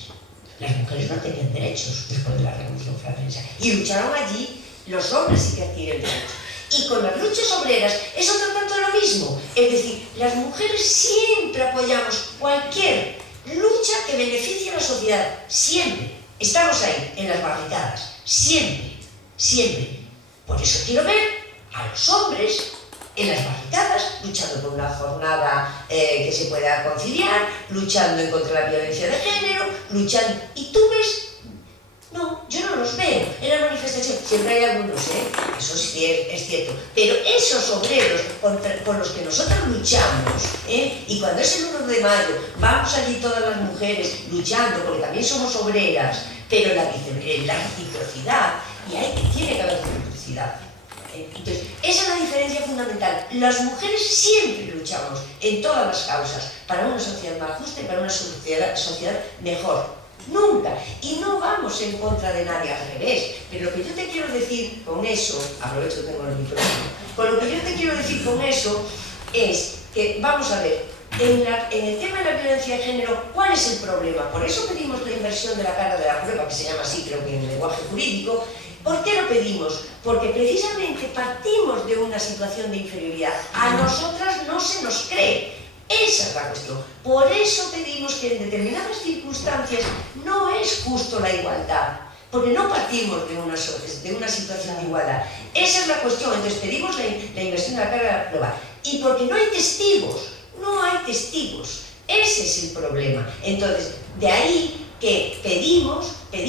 Las mujeres no tenían derechos después de la Revolución Francesa. Y lucharon allí, los hombres sí que adquieren derechos. Y con las luchas obreras es otro tanto lo mismo. Es decir, las mujeres siempre apoyamos cualquier lucha que beneficie a la sociedad. Siempre. Estamos ahí, en las barricadas. Siempre. Por eso quiero ver a los hombres en las barricadas, luchando por una jornada que se pueda conciliar, luchando en contra de la violencia de género, luchando... Y tú ves... No, yo no los veo en la manifestación. Siempre hay algunos, eso es cierto. Pero esos obreros con los que nosotros luchamos, y cuando es el 1 de mayo, vamos allí todas las mujeres luchando, porque también somos obreras, pero la reciprocidad, y tiene que haber reciprocidad. Entonces, esa es la diferencia fundamental. Las mujeres siempre luchamos en todas las causas para una sociedad más justa y para una sociedad mejor. Nunca. Y no vamos en contra de nadie, al revés. Pero lo que yo te quiero decir con eso, aprovecho que tengo el micrófono, lo que yo te quiero decir con eso es que, vamos a ver, en el tema de la violencia de género, ¿cuál es el problema? Por eso pedimos la inversión de la carga de la prueba, que se llama así, creo que en el lenguaje jurídico. ¿Por qué lo pedimos? Porque precisamente partimos de una situación de inferioridad. A nosotras no se nos cree. Esa es la cuestión. Por eso pedimos que en determinadas circunstancias no es justo la igualdad. porque no partimos de una situación de igualdad. Esa es la cuestión. Entonces pedimos la inversión de la carga de la prueba. Y porque no hay testigos, ese es el problema. Entonces, de ahí que pedimos que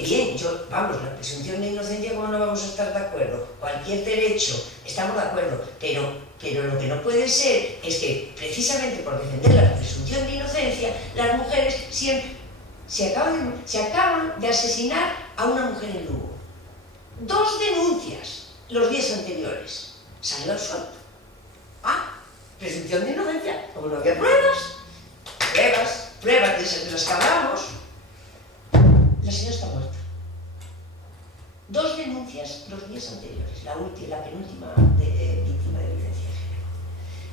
bien, la presunción de inocencia, ¿cómo no vamos a estar de acuerdo? Cualquier derecho, estamos de acuerdo, pero lo que no puede ser es que, precisamente por defender la presunción de inocencia, las mujeres siempre se acaban de asesinar a una mujer en Lugo. 2 denuncias los días anteriores. Salió al suelto. Presunción de inocencia. Como no había pruebas de las que hablamos, la señora está muerta. 2 denuncias los días anteriores. La penúltima víctima de violencia de género.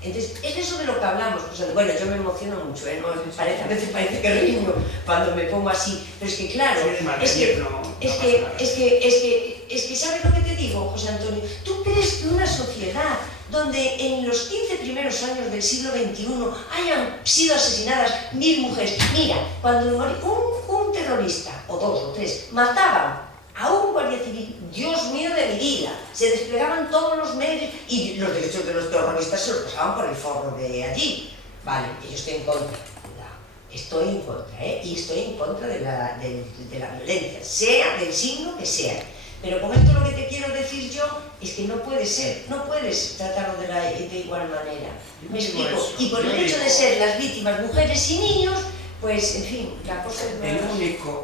Entonces, es de eso de lo que hablamos. Bueno, yo me emociono mucho, ¿no? A veces parece que riño cuando me pongo así. Pero es que, claro, es que ¿sabes lo que te digo, José Antonio? ¿Tú crees que una sociedad donde en los 15 primeros años del siglo XXI hayan sido asesinadas 1000 mujeres? Mira, cuando un terrorista, o 2 o 3, mataban a un guardia civil, Dios mío de mi vida, se desplegaban todos los medios y los derechos de los terroristas se los pasaban por el forro de allí. Vale, yo estoy en contra. Estoy en contra, y estoy en contra de la violencia, sea del signo que sea. Pero con esto lo que te quiero decir yo es que no puede ser, no puedes tratarlo de igual manera. ¿Me explico? Y por el hecho de ser las víctimas mujeres y niños, pues, en fin, la cosa es...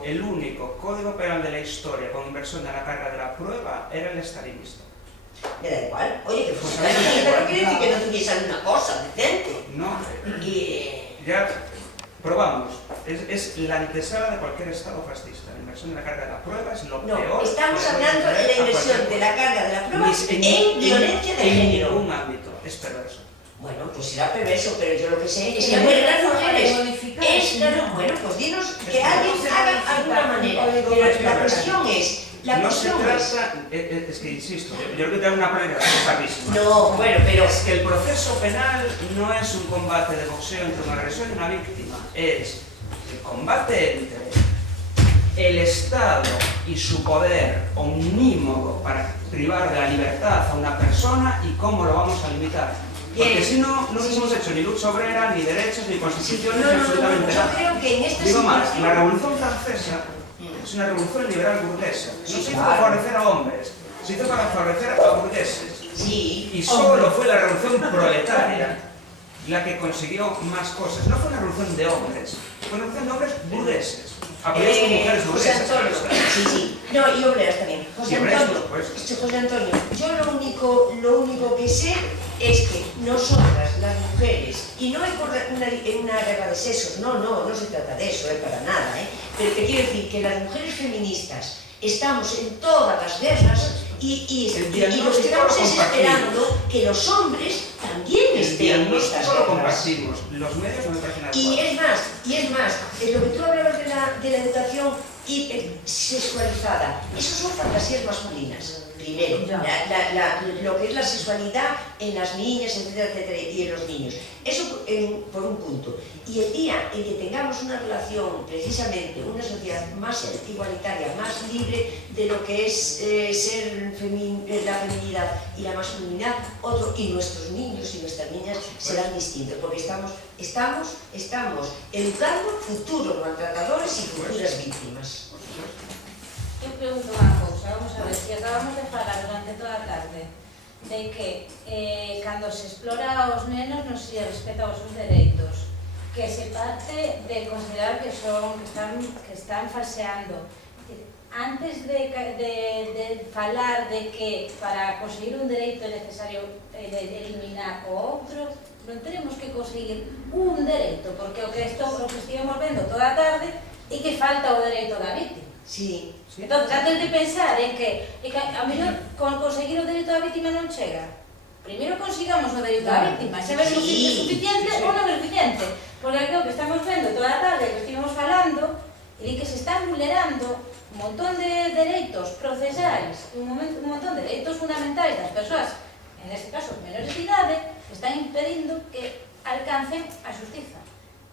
El único código penal de la historia con inversión de la carga de la prueba era el estalinista. Me da igual. Oye, que fuese estalinista no quiere decir que no tuviese alguna cosa decente. No, ya probamos. Es la antesala de cualquier estado fascista. La inversión de la carga de la prueba es lo peor. No, estamos hablando de la inversión de la carga de la prueba en violencia de género. En ningún ámbito. Es perverso. Bueno, pues será perverso, pero yo lo que sé es que las mujeres... Bueno, pues dinos que alguien haga alguna manera. Pero la cuestión es... No se trata, es que insisto, yo creo que te da una prueba clarísima. No, bueno, pero... Es que el proceso penal no es un combate de boxeo entre un agresor y una víctima, es el combate entre el Estado y su poder omnímodo para privar de la libertad a una persona y cómo lo vamos a limitar. Porque si no, no hubiésemos hecho ni lucha obrera, ni derechos, ni constituciones, ni absolutamente nada. Yo creo que en esta Digo más, situación... la Revolución Francesa es una revolución liberal burguesa. No se hizo para favorecer a hombres, se hizo para favorecer a burgueses. Sí. Y solo fue la revolución proletaria la que consiguió más cosas. No fue una revolución de hombres, fue una revolución de hombres burgueses. Apoyados con mujeres José burguesas. Antonio, sí. No, y obreras también. José Antonio, yo lo único que sé es que nosotras, las mujeres, y no es por una guerra de sexos, no se trata de eso, para nada, pero te quiero decir que las mujeres feministas estamos en todas las guerras y lo que estamos es esperando que los hombres también estén en estas lo guerras. compartimos, los medios no me parecen adecuados. Y es más, lo que tú hablabas de la educación hipersexualizada, eso son fantasías masculinas. Primero, lo que es la sexualidad en las niñas, etcétera, y en los niños. Eso por un punto. Y el día en que tengamos una relación, precisamente, una sociedad más igualitaria, más libre de lo que es la feminidad y la masculinidad, y nuestros niños y nuestras niñas serán distintos, porque estamos educando futuros maltratadores y futuras víctimas. Eu pregunto unha cousa, vamos a ver, se acabamos de falar durante toda a tarde de que cando se explora aos nenos non se respeta os seus dereitos, que se parte de considerar que están falseando. Antes de falar de que para conseguir un dereito é necesario eliminar o outro, non tenemos que conseguir un dereito, porque o que estivemos vendo toda a tarde é que falta o dereito da víctima. Sí. Entón, antes de pensar en que a mellor con conseguir o dereito da víctima non chega, primeiro consigamos o dereito da víctima, saber se é suficiente ou non é suficiente, porque aquilo que estamos vendo toda a tarde que estivemos falando é que se están vulnerando un montón de dereitos procesais, un montón de dereitos fundamentais das persoas, en este caso menores de idade, que están impedindo que alcancen a xustiza.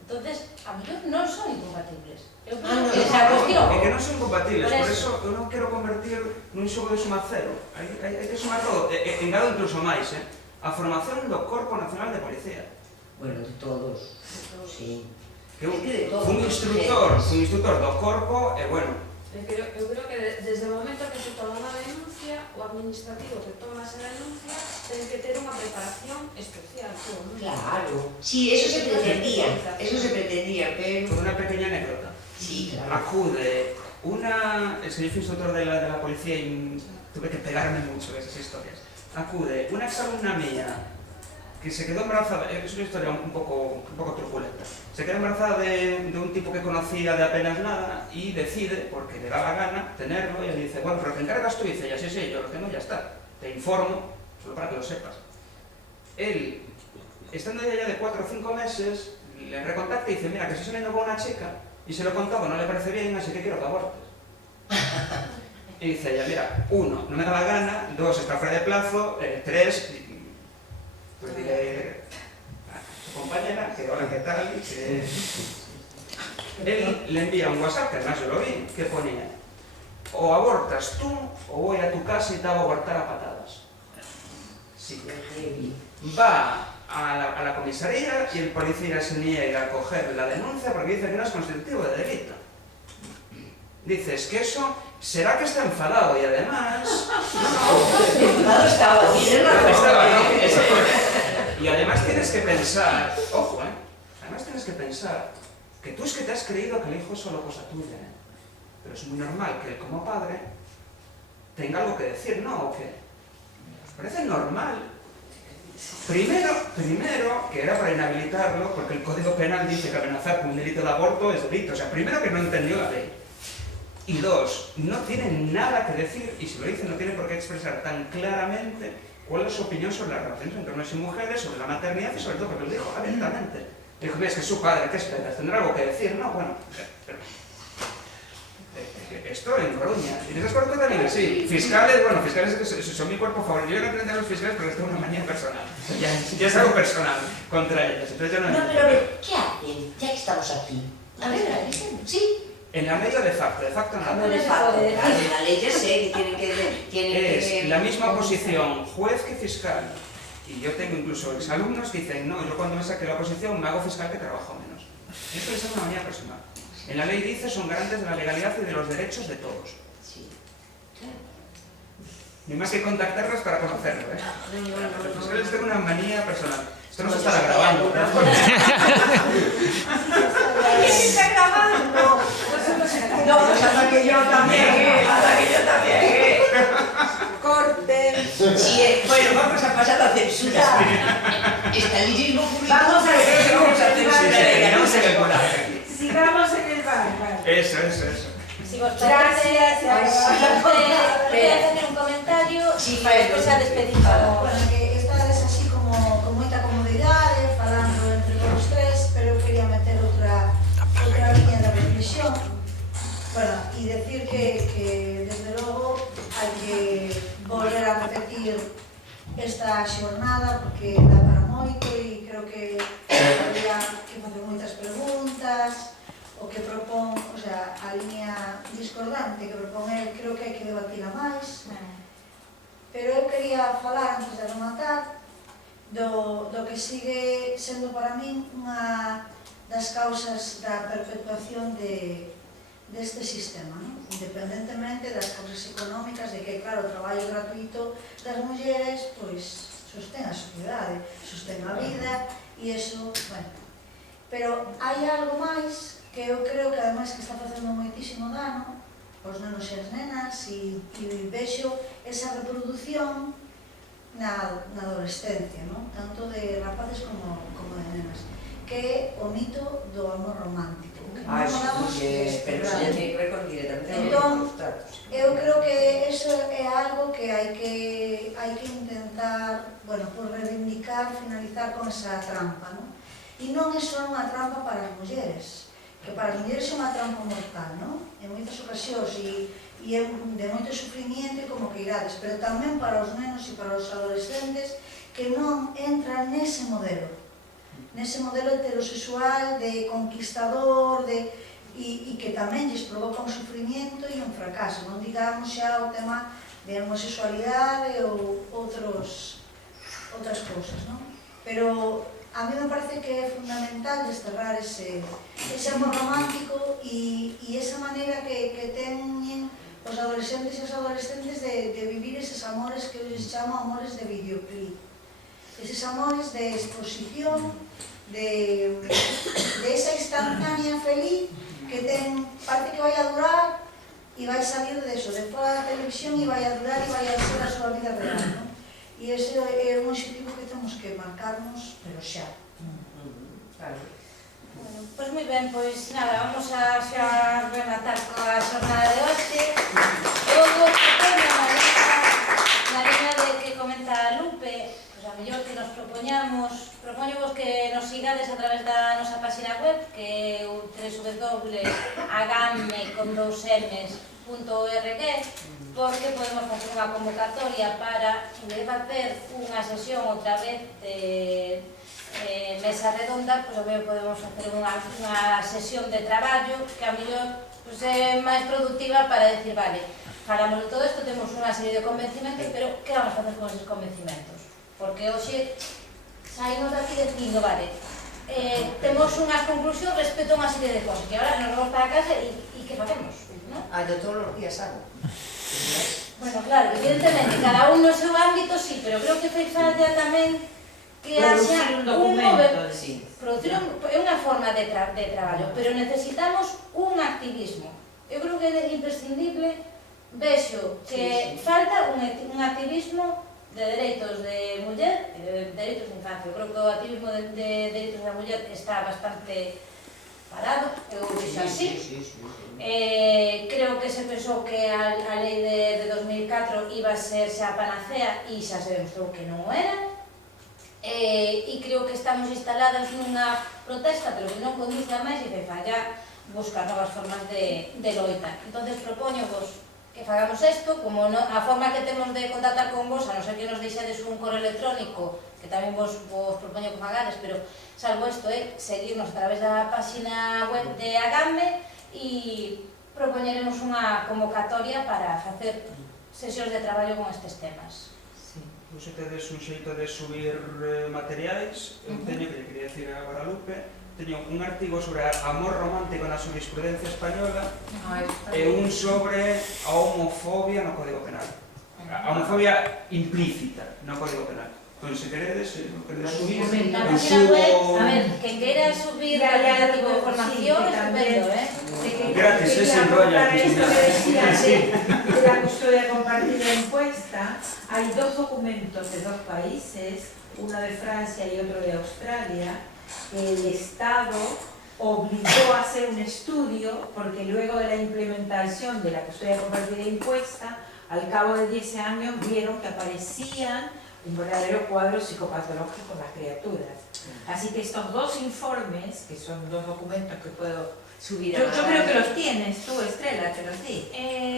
Entonces, a mellor non son incompatibles. Eu Ah, creo no, que esa cuestión. É que non son compatibles, Por por eso. eso eu non quero convertir nun xogo de suma cero. Hai que sumar todo, engado incluso máis, a formación do Corpo Nacional de Policía. Bueno, de todos. Sí. Que eu Es que de todo. fui un instructor do Corpo, e bueno, Eu creo que desde o momento que se toma unha denuncia, o administrativo que toma esa denuncia ten que ter unha preparación especial. ¿No? Claro. Sí, eso se pretendía, pero... con una pequeña anécdota. Sí, claro. Acude una... Es que yo fui instructor de la policía y tuve que pegarme mucho de esas historias. Acude una exalumna mía que se quedó embarazada, es una historia un poco truculenta, se quedó embarazada de un tipo que conocía de apenas nada y decide, porque le da la gana, tenerlo, y él dice, bueno, pero ¿te encargas tú? Y dice, ya sí, yo lo tengo, ya está, te informo, solo para que lo sepas. Él, estando ya de 4 o 5 meses, le recontacta y dice, mira, que estoy saliendo con una chica, y se lo contó que no le parece bien, así que quiero que abortes. Y dice ella, mira, 1, no me da la gana, 2, está fuera de plazo, 3, pues diré a tu compañera que hola, ¿qué tal? Que... Él le envía un WhatsApp, que además yo lo vi, que ponía, o abortas tú, o voy a tu casa y te hago abortar a patadas. Sí. Va a la comisaría y el policía se niega a coger la denuncia porque dice que no es constitutivo de delito. Dices que eso, será que está enfadado y además... Enfadado estaba, tiene razón. Y además tienes que pensar, ojo, además tienes que pensar que tú es que te has creído que el hijo es solo cosa tuya, pero es muy normal que él como padre tenga algo que decir, ¿no? ¿O qué? ¿Os parece normal? Primero, que era para inhabilitarlo, porque el Código Penal dice que amenazar con un delito de aborto es delito. O sea, primero que no entendió la ley. Y 2, no tiene nada que decir, y si lo dice no tiene por qué expresar tan claramente cuál es su opinión sobre las relaciones entre hombres y mujeres, sobre la maternidad y sobre todo porque lo dijo abiertamente. Dijo, es que es su padre, ¿qué esperas? ¿Tendrá algo que decir? No, bueno, pero... Esto en Coruña. ¿Y en esas cuerpos también? Sí. Fiscales, bueno, fiscales son mi cuerpo favorito. Yo no entiendo a los fiscales porque tengo una manía personal. Ya es algo personal contra ellos. Entonces yo no No, entiendo. pero a ver, ¿qué hacen? Ya que estamos aquí. A ver, sí. En la ley o de facto nada. No de facto, claro, en la ley ya sé que Es la misma posición juez que fiscal. Y yo tengo incluso exalumnos que dicen, no, yo cuando me saque la oposición me hago fiscal que trabajo menos. Esto es una manía personal. En la ley dice son garantes de la legalidad y de los derechos de todos. Sí. Ni más que contactarlos para conocerlo, ¿eh? Los fiscales tienen una manía personal. Esto no se estará grabando, ¿verdad? ¿Quién está grabando? No, pues hasta que yo también, Corten. Sí, bueno, vamos a pasar a censura. Estalinismo jurídico. Vamos a ver, Vamos a censurar. No se me cola aquí. sigamos en el bar. Eso. Si vos parece, Gracias. voy a hacer un comentario Sí, y despois xa despedimos. Bueno, que estades así como con moita comodidade, falando entre todos os tres, pero eu quería meter outra liña de reflexión. Bueno, e decir que desde logo hai que volver a repetir esta xornada porque dá para moito e creo que habría que facer moitas preguntas. O que propón, o sea, a liña discordante que propón el, creo que hai que debatila máis. Pero eu quería falar, antes de rematar, do que sigue sendo para min unha das causas da perpetuación deste sistema, non? Independentemente das causas económicas, de que, claro, o traballo gratuito das mulleres, pois, sostén a sociedade, sostén a vida, e iso, bueno. Pero hai algo máis que eu creo que ademais que está facendo moitísimo dano aos nenos e as nenas e vexo esa reproducción na adolescencia, non? Tanto de rapaces como de nenas, que é o mito do amor romántico. Ah, sí, pero eso ya tiene que ver con directamente Entón, los tratos. eu creo que eso é algo que hai que intentar, bueno, por reivindicar, finalizar con esa trampa, non? E non é só unha trampa para as mulleres, que para as mulleres é unha trampa mortal, non? En moitas ocasións e é de moito sufrimiento como que irades, pero tamén para os nenos e para os adolescentes que non entran nese modelo. nese modelo heterosexual de conquistador, e que tamén lles provoca un sufrimiento e un fracaso, non digamos xa o tema de homosexualidade ou outras cousas, non? Pero a mí me parece que é fundamental desterrar ese amor romántico e esa maneira que teñen os adolescentes e as adolescentes de vivir eses amores que eu les chamo amores de videoclip. Eses amores de exposición, de esa instantánea feliz que parece que vai a durar e vai salir de eso, de fora da televisión, e vai a durar e vai a ser a súa vida real, non? E ese é un objetivo que temos que marcarnos, pero xa. Claro. Bueno, pois moi ben, pois nada, vamos a xa rematar coa xornada de hoxe. Eu vou propoñer na liña de que comenta Lupe, pois a mellor que nos propoñamos que nos sigades a través da nosa página web, que é o www.agamme.org, porque podemos facer unha convocatoria para, en vez de facer unha sesión outra vez de mesa redonda, pois a mellor podemos facer unha sesión de traballo que a mellor é máis productiva para decir, vale, falamos de todo isto, temos unha serie de convencimentos, pero que vamos a facer con esos convencimentos? Porque hoxe saímos daqui dicindo, vale, temos unhas conclusións respecto a unha serie de cosas, que agora nos vamos para casa e que facemos, non? De todos os días hago. Bueno, claro, evidentemente, cada un no seu ámbito, sí, pero creo que fai falta tamén que haxa un documento, producir é unha forma de traballo, pero necesitamos un activismo. Eu creo que é imprescindible, vexo que falta un activismo de dereitos de muller e de dereitos de infancia. Eu creo que o activismo de dereitos da muller está bastante parado, eu vexo así. Creo que se pensou que a lei de 2004 iba a ser xa a panacea e xa se demostrou que non o era. E creo que estamos instaladas nunha protesta, pero que non conduce a máis e que falla buscar novas formas de loita. Entón, propóñovos que fagamos isto, como a forma que temos de contactar con vos, a non ser que nos deixades un correo electrónico, que tamén vos propoño que fagades, pero salvo isto é seguirnos a través da página web de Agamme e propoñeremos unha convocatoria para facer sesións de traballo con estes temas. Se tedes un xeito de subir materiais, eu teño, que lle quería decir a Guadalupe, teño un artigo sobre amor romántico na jurisprudencia española e un sobre a homofobia no Código Penal. A homofobia implícita no Código Penal. Pois se queredes, subir, Na página web, a ver, que queira subir calquer tipo de información, estupendo, gratis, se enrolla. Esto que decía de la custodia compartida impuesta, hay dos documentos de dos países, uno de Francia y otro de Australia, que el Estado obligó a hacer un estudio porque luego de la implementación de la custodia compartida impuesta, al cabo de 10 años vieron que aparecían un verdadero cuadro psicopatológico en las criaturas. Así que estos dos informes, que son dos documentos que puedo subir a... Yo creo que los tienes tú, Estrella, te los di.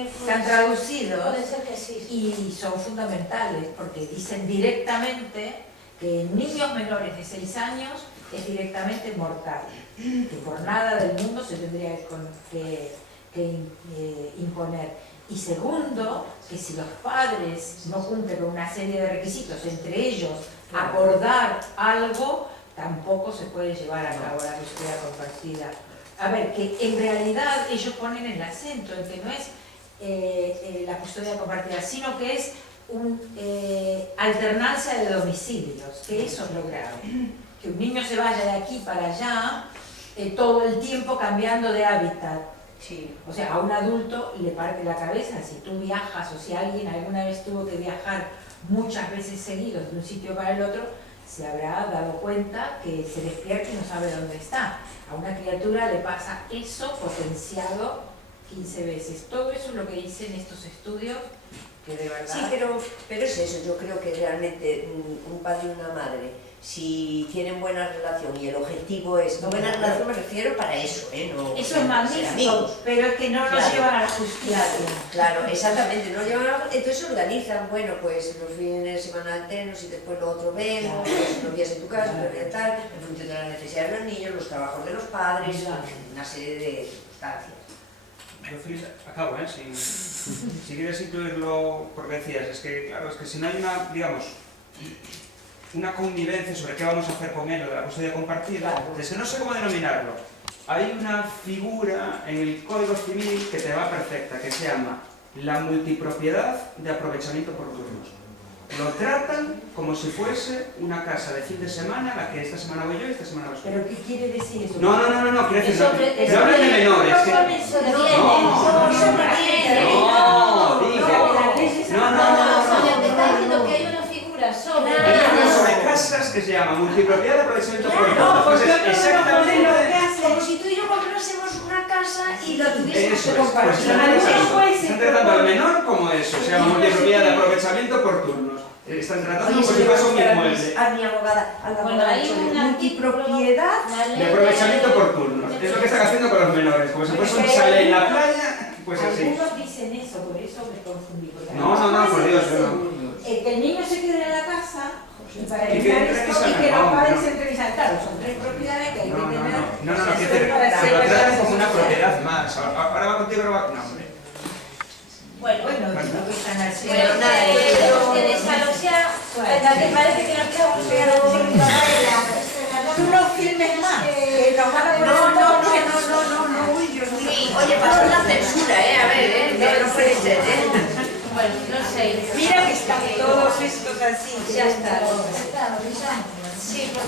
Están traducidos. Puede ser que sí. Y son fundamentales porque dicen directamente que en niños menores de 6 años es directamente mortal, que por nada del mundo se tendría que imponer. Y segundo, que si los padres no cumplen con una serie de requisitos, entre ellos acordar algo, tampoco se puede llevar a cabo la custodia compartida. A ver, que en realidad ellos ponen el acento en que no es la custodia compartida, sino que es alternancia de domicilios, que eso es lo grave. Que un niño se vaya de aquí para allá todo el tiempo cambiando de hábitat. Sí. O sea, a un adulto le parte la cabeza si tú viajas o si alguien alguna vez tuvo que viajar muchas veces seguidos de un sitio para el otro, se habrá dado cuenta que se despierta y no sabe dónde está. A una criatura le pasa eso potenciado 15 veces. Todo eso es lo que dicen estos estudios, que de verdad... Sí, pero es eso, yo creo que realmente un padre y una madre si tienen buena relación y el objetivo es, buena relación me refiero para eso, no Eso es ser magnífico, amigos. pero es que no los Claro. llevan a la justicia. Claro, exactamente, no llevan, entonces organizan, bueno, pues los fines de semana alternos y después lo otro vemos, unos días en tu casa, otros días tal, en función de las necesidades de los niños, los trabajos de los padres, una serie de circunstancias. Yo, Feliz, acabo, si quieres incluirlo, porque decías, es que, claro, es que si no hay una, digamos, una convivencia sobre qué vamos a hacer con él, o de la custodia compartida, Claro. es que no sé cómo denominarlo. Hay una figura en el Código Civil que te va perfecta, que se llama la multipropiedad de aprovechamiento por turnos. Lo tratan como si fuese una casa de fin de semana, la que esta semana voy yo y esta semana vas tú. ¿Pero qué quiere decir eso? No, quiero decir, Eso, no hablan de menores. Eso viene, eso viene. No, digo. Sonia, te está diciendo que hay una figura sobre... Sobre casas que se llama multipropiedad de aprovechamiento por turnos. No, porque Entonces, otro exactamente. lo que hace. Como si tú y yo comprásemos una casa y la tuviésemos Eso que es, pues compartir. están tratando al menor como eso, se llama multipropiedad de aprovechamiento por turnos. Están tratando como si fuese un inmueble. A mi abogada, a la Bueno, abogada, hay sobre un multipropiedad. De aprovechamiento por turnos. Es lo que están haciendo con los menores, como si fuese un chalet en la playa, pues así. Algunos dicen eso, por eso me confundí. porque No, por Dios, no. Que el niño se quede en la casa y para Y que evitar entre esto y y que salga, los no, padres no. se entrevistan. Claro, son 3 propiedades que hay que tener. Quiero decir, que lo tratan como una propiedad más. Ahora va contigo, ahora va... No, hombre. Bueno, Bueno, digo que están así. pero que desalojar, que parece que nos quedamos pegados en la paella. Tú no filmes más, que nos van a poner No, uy, Dios mío. Oye, pasó la censura, a ver, no puede ser, Bueno, no sé. Mira que están todos estos así. Ya está. Claro, Sí, porque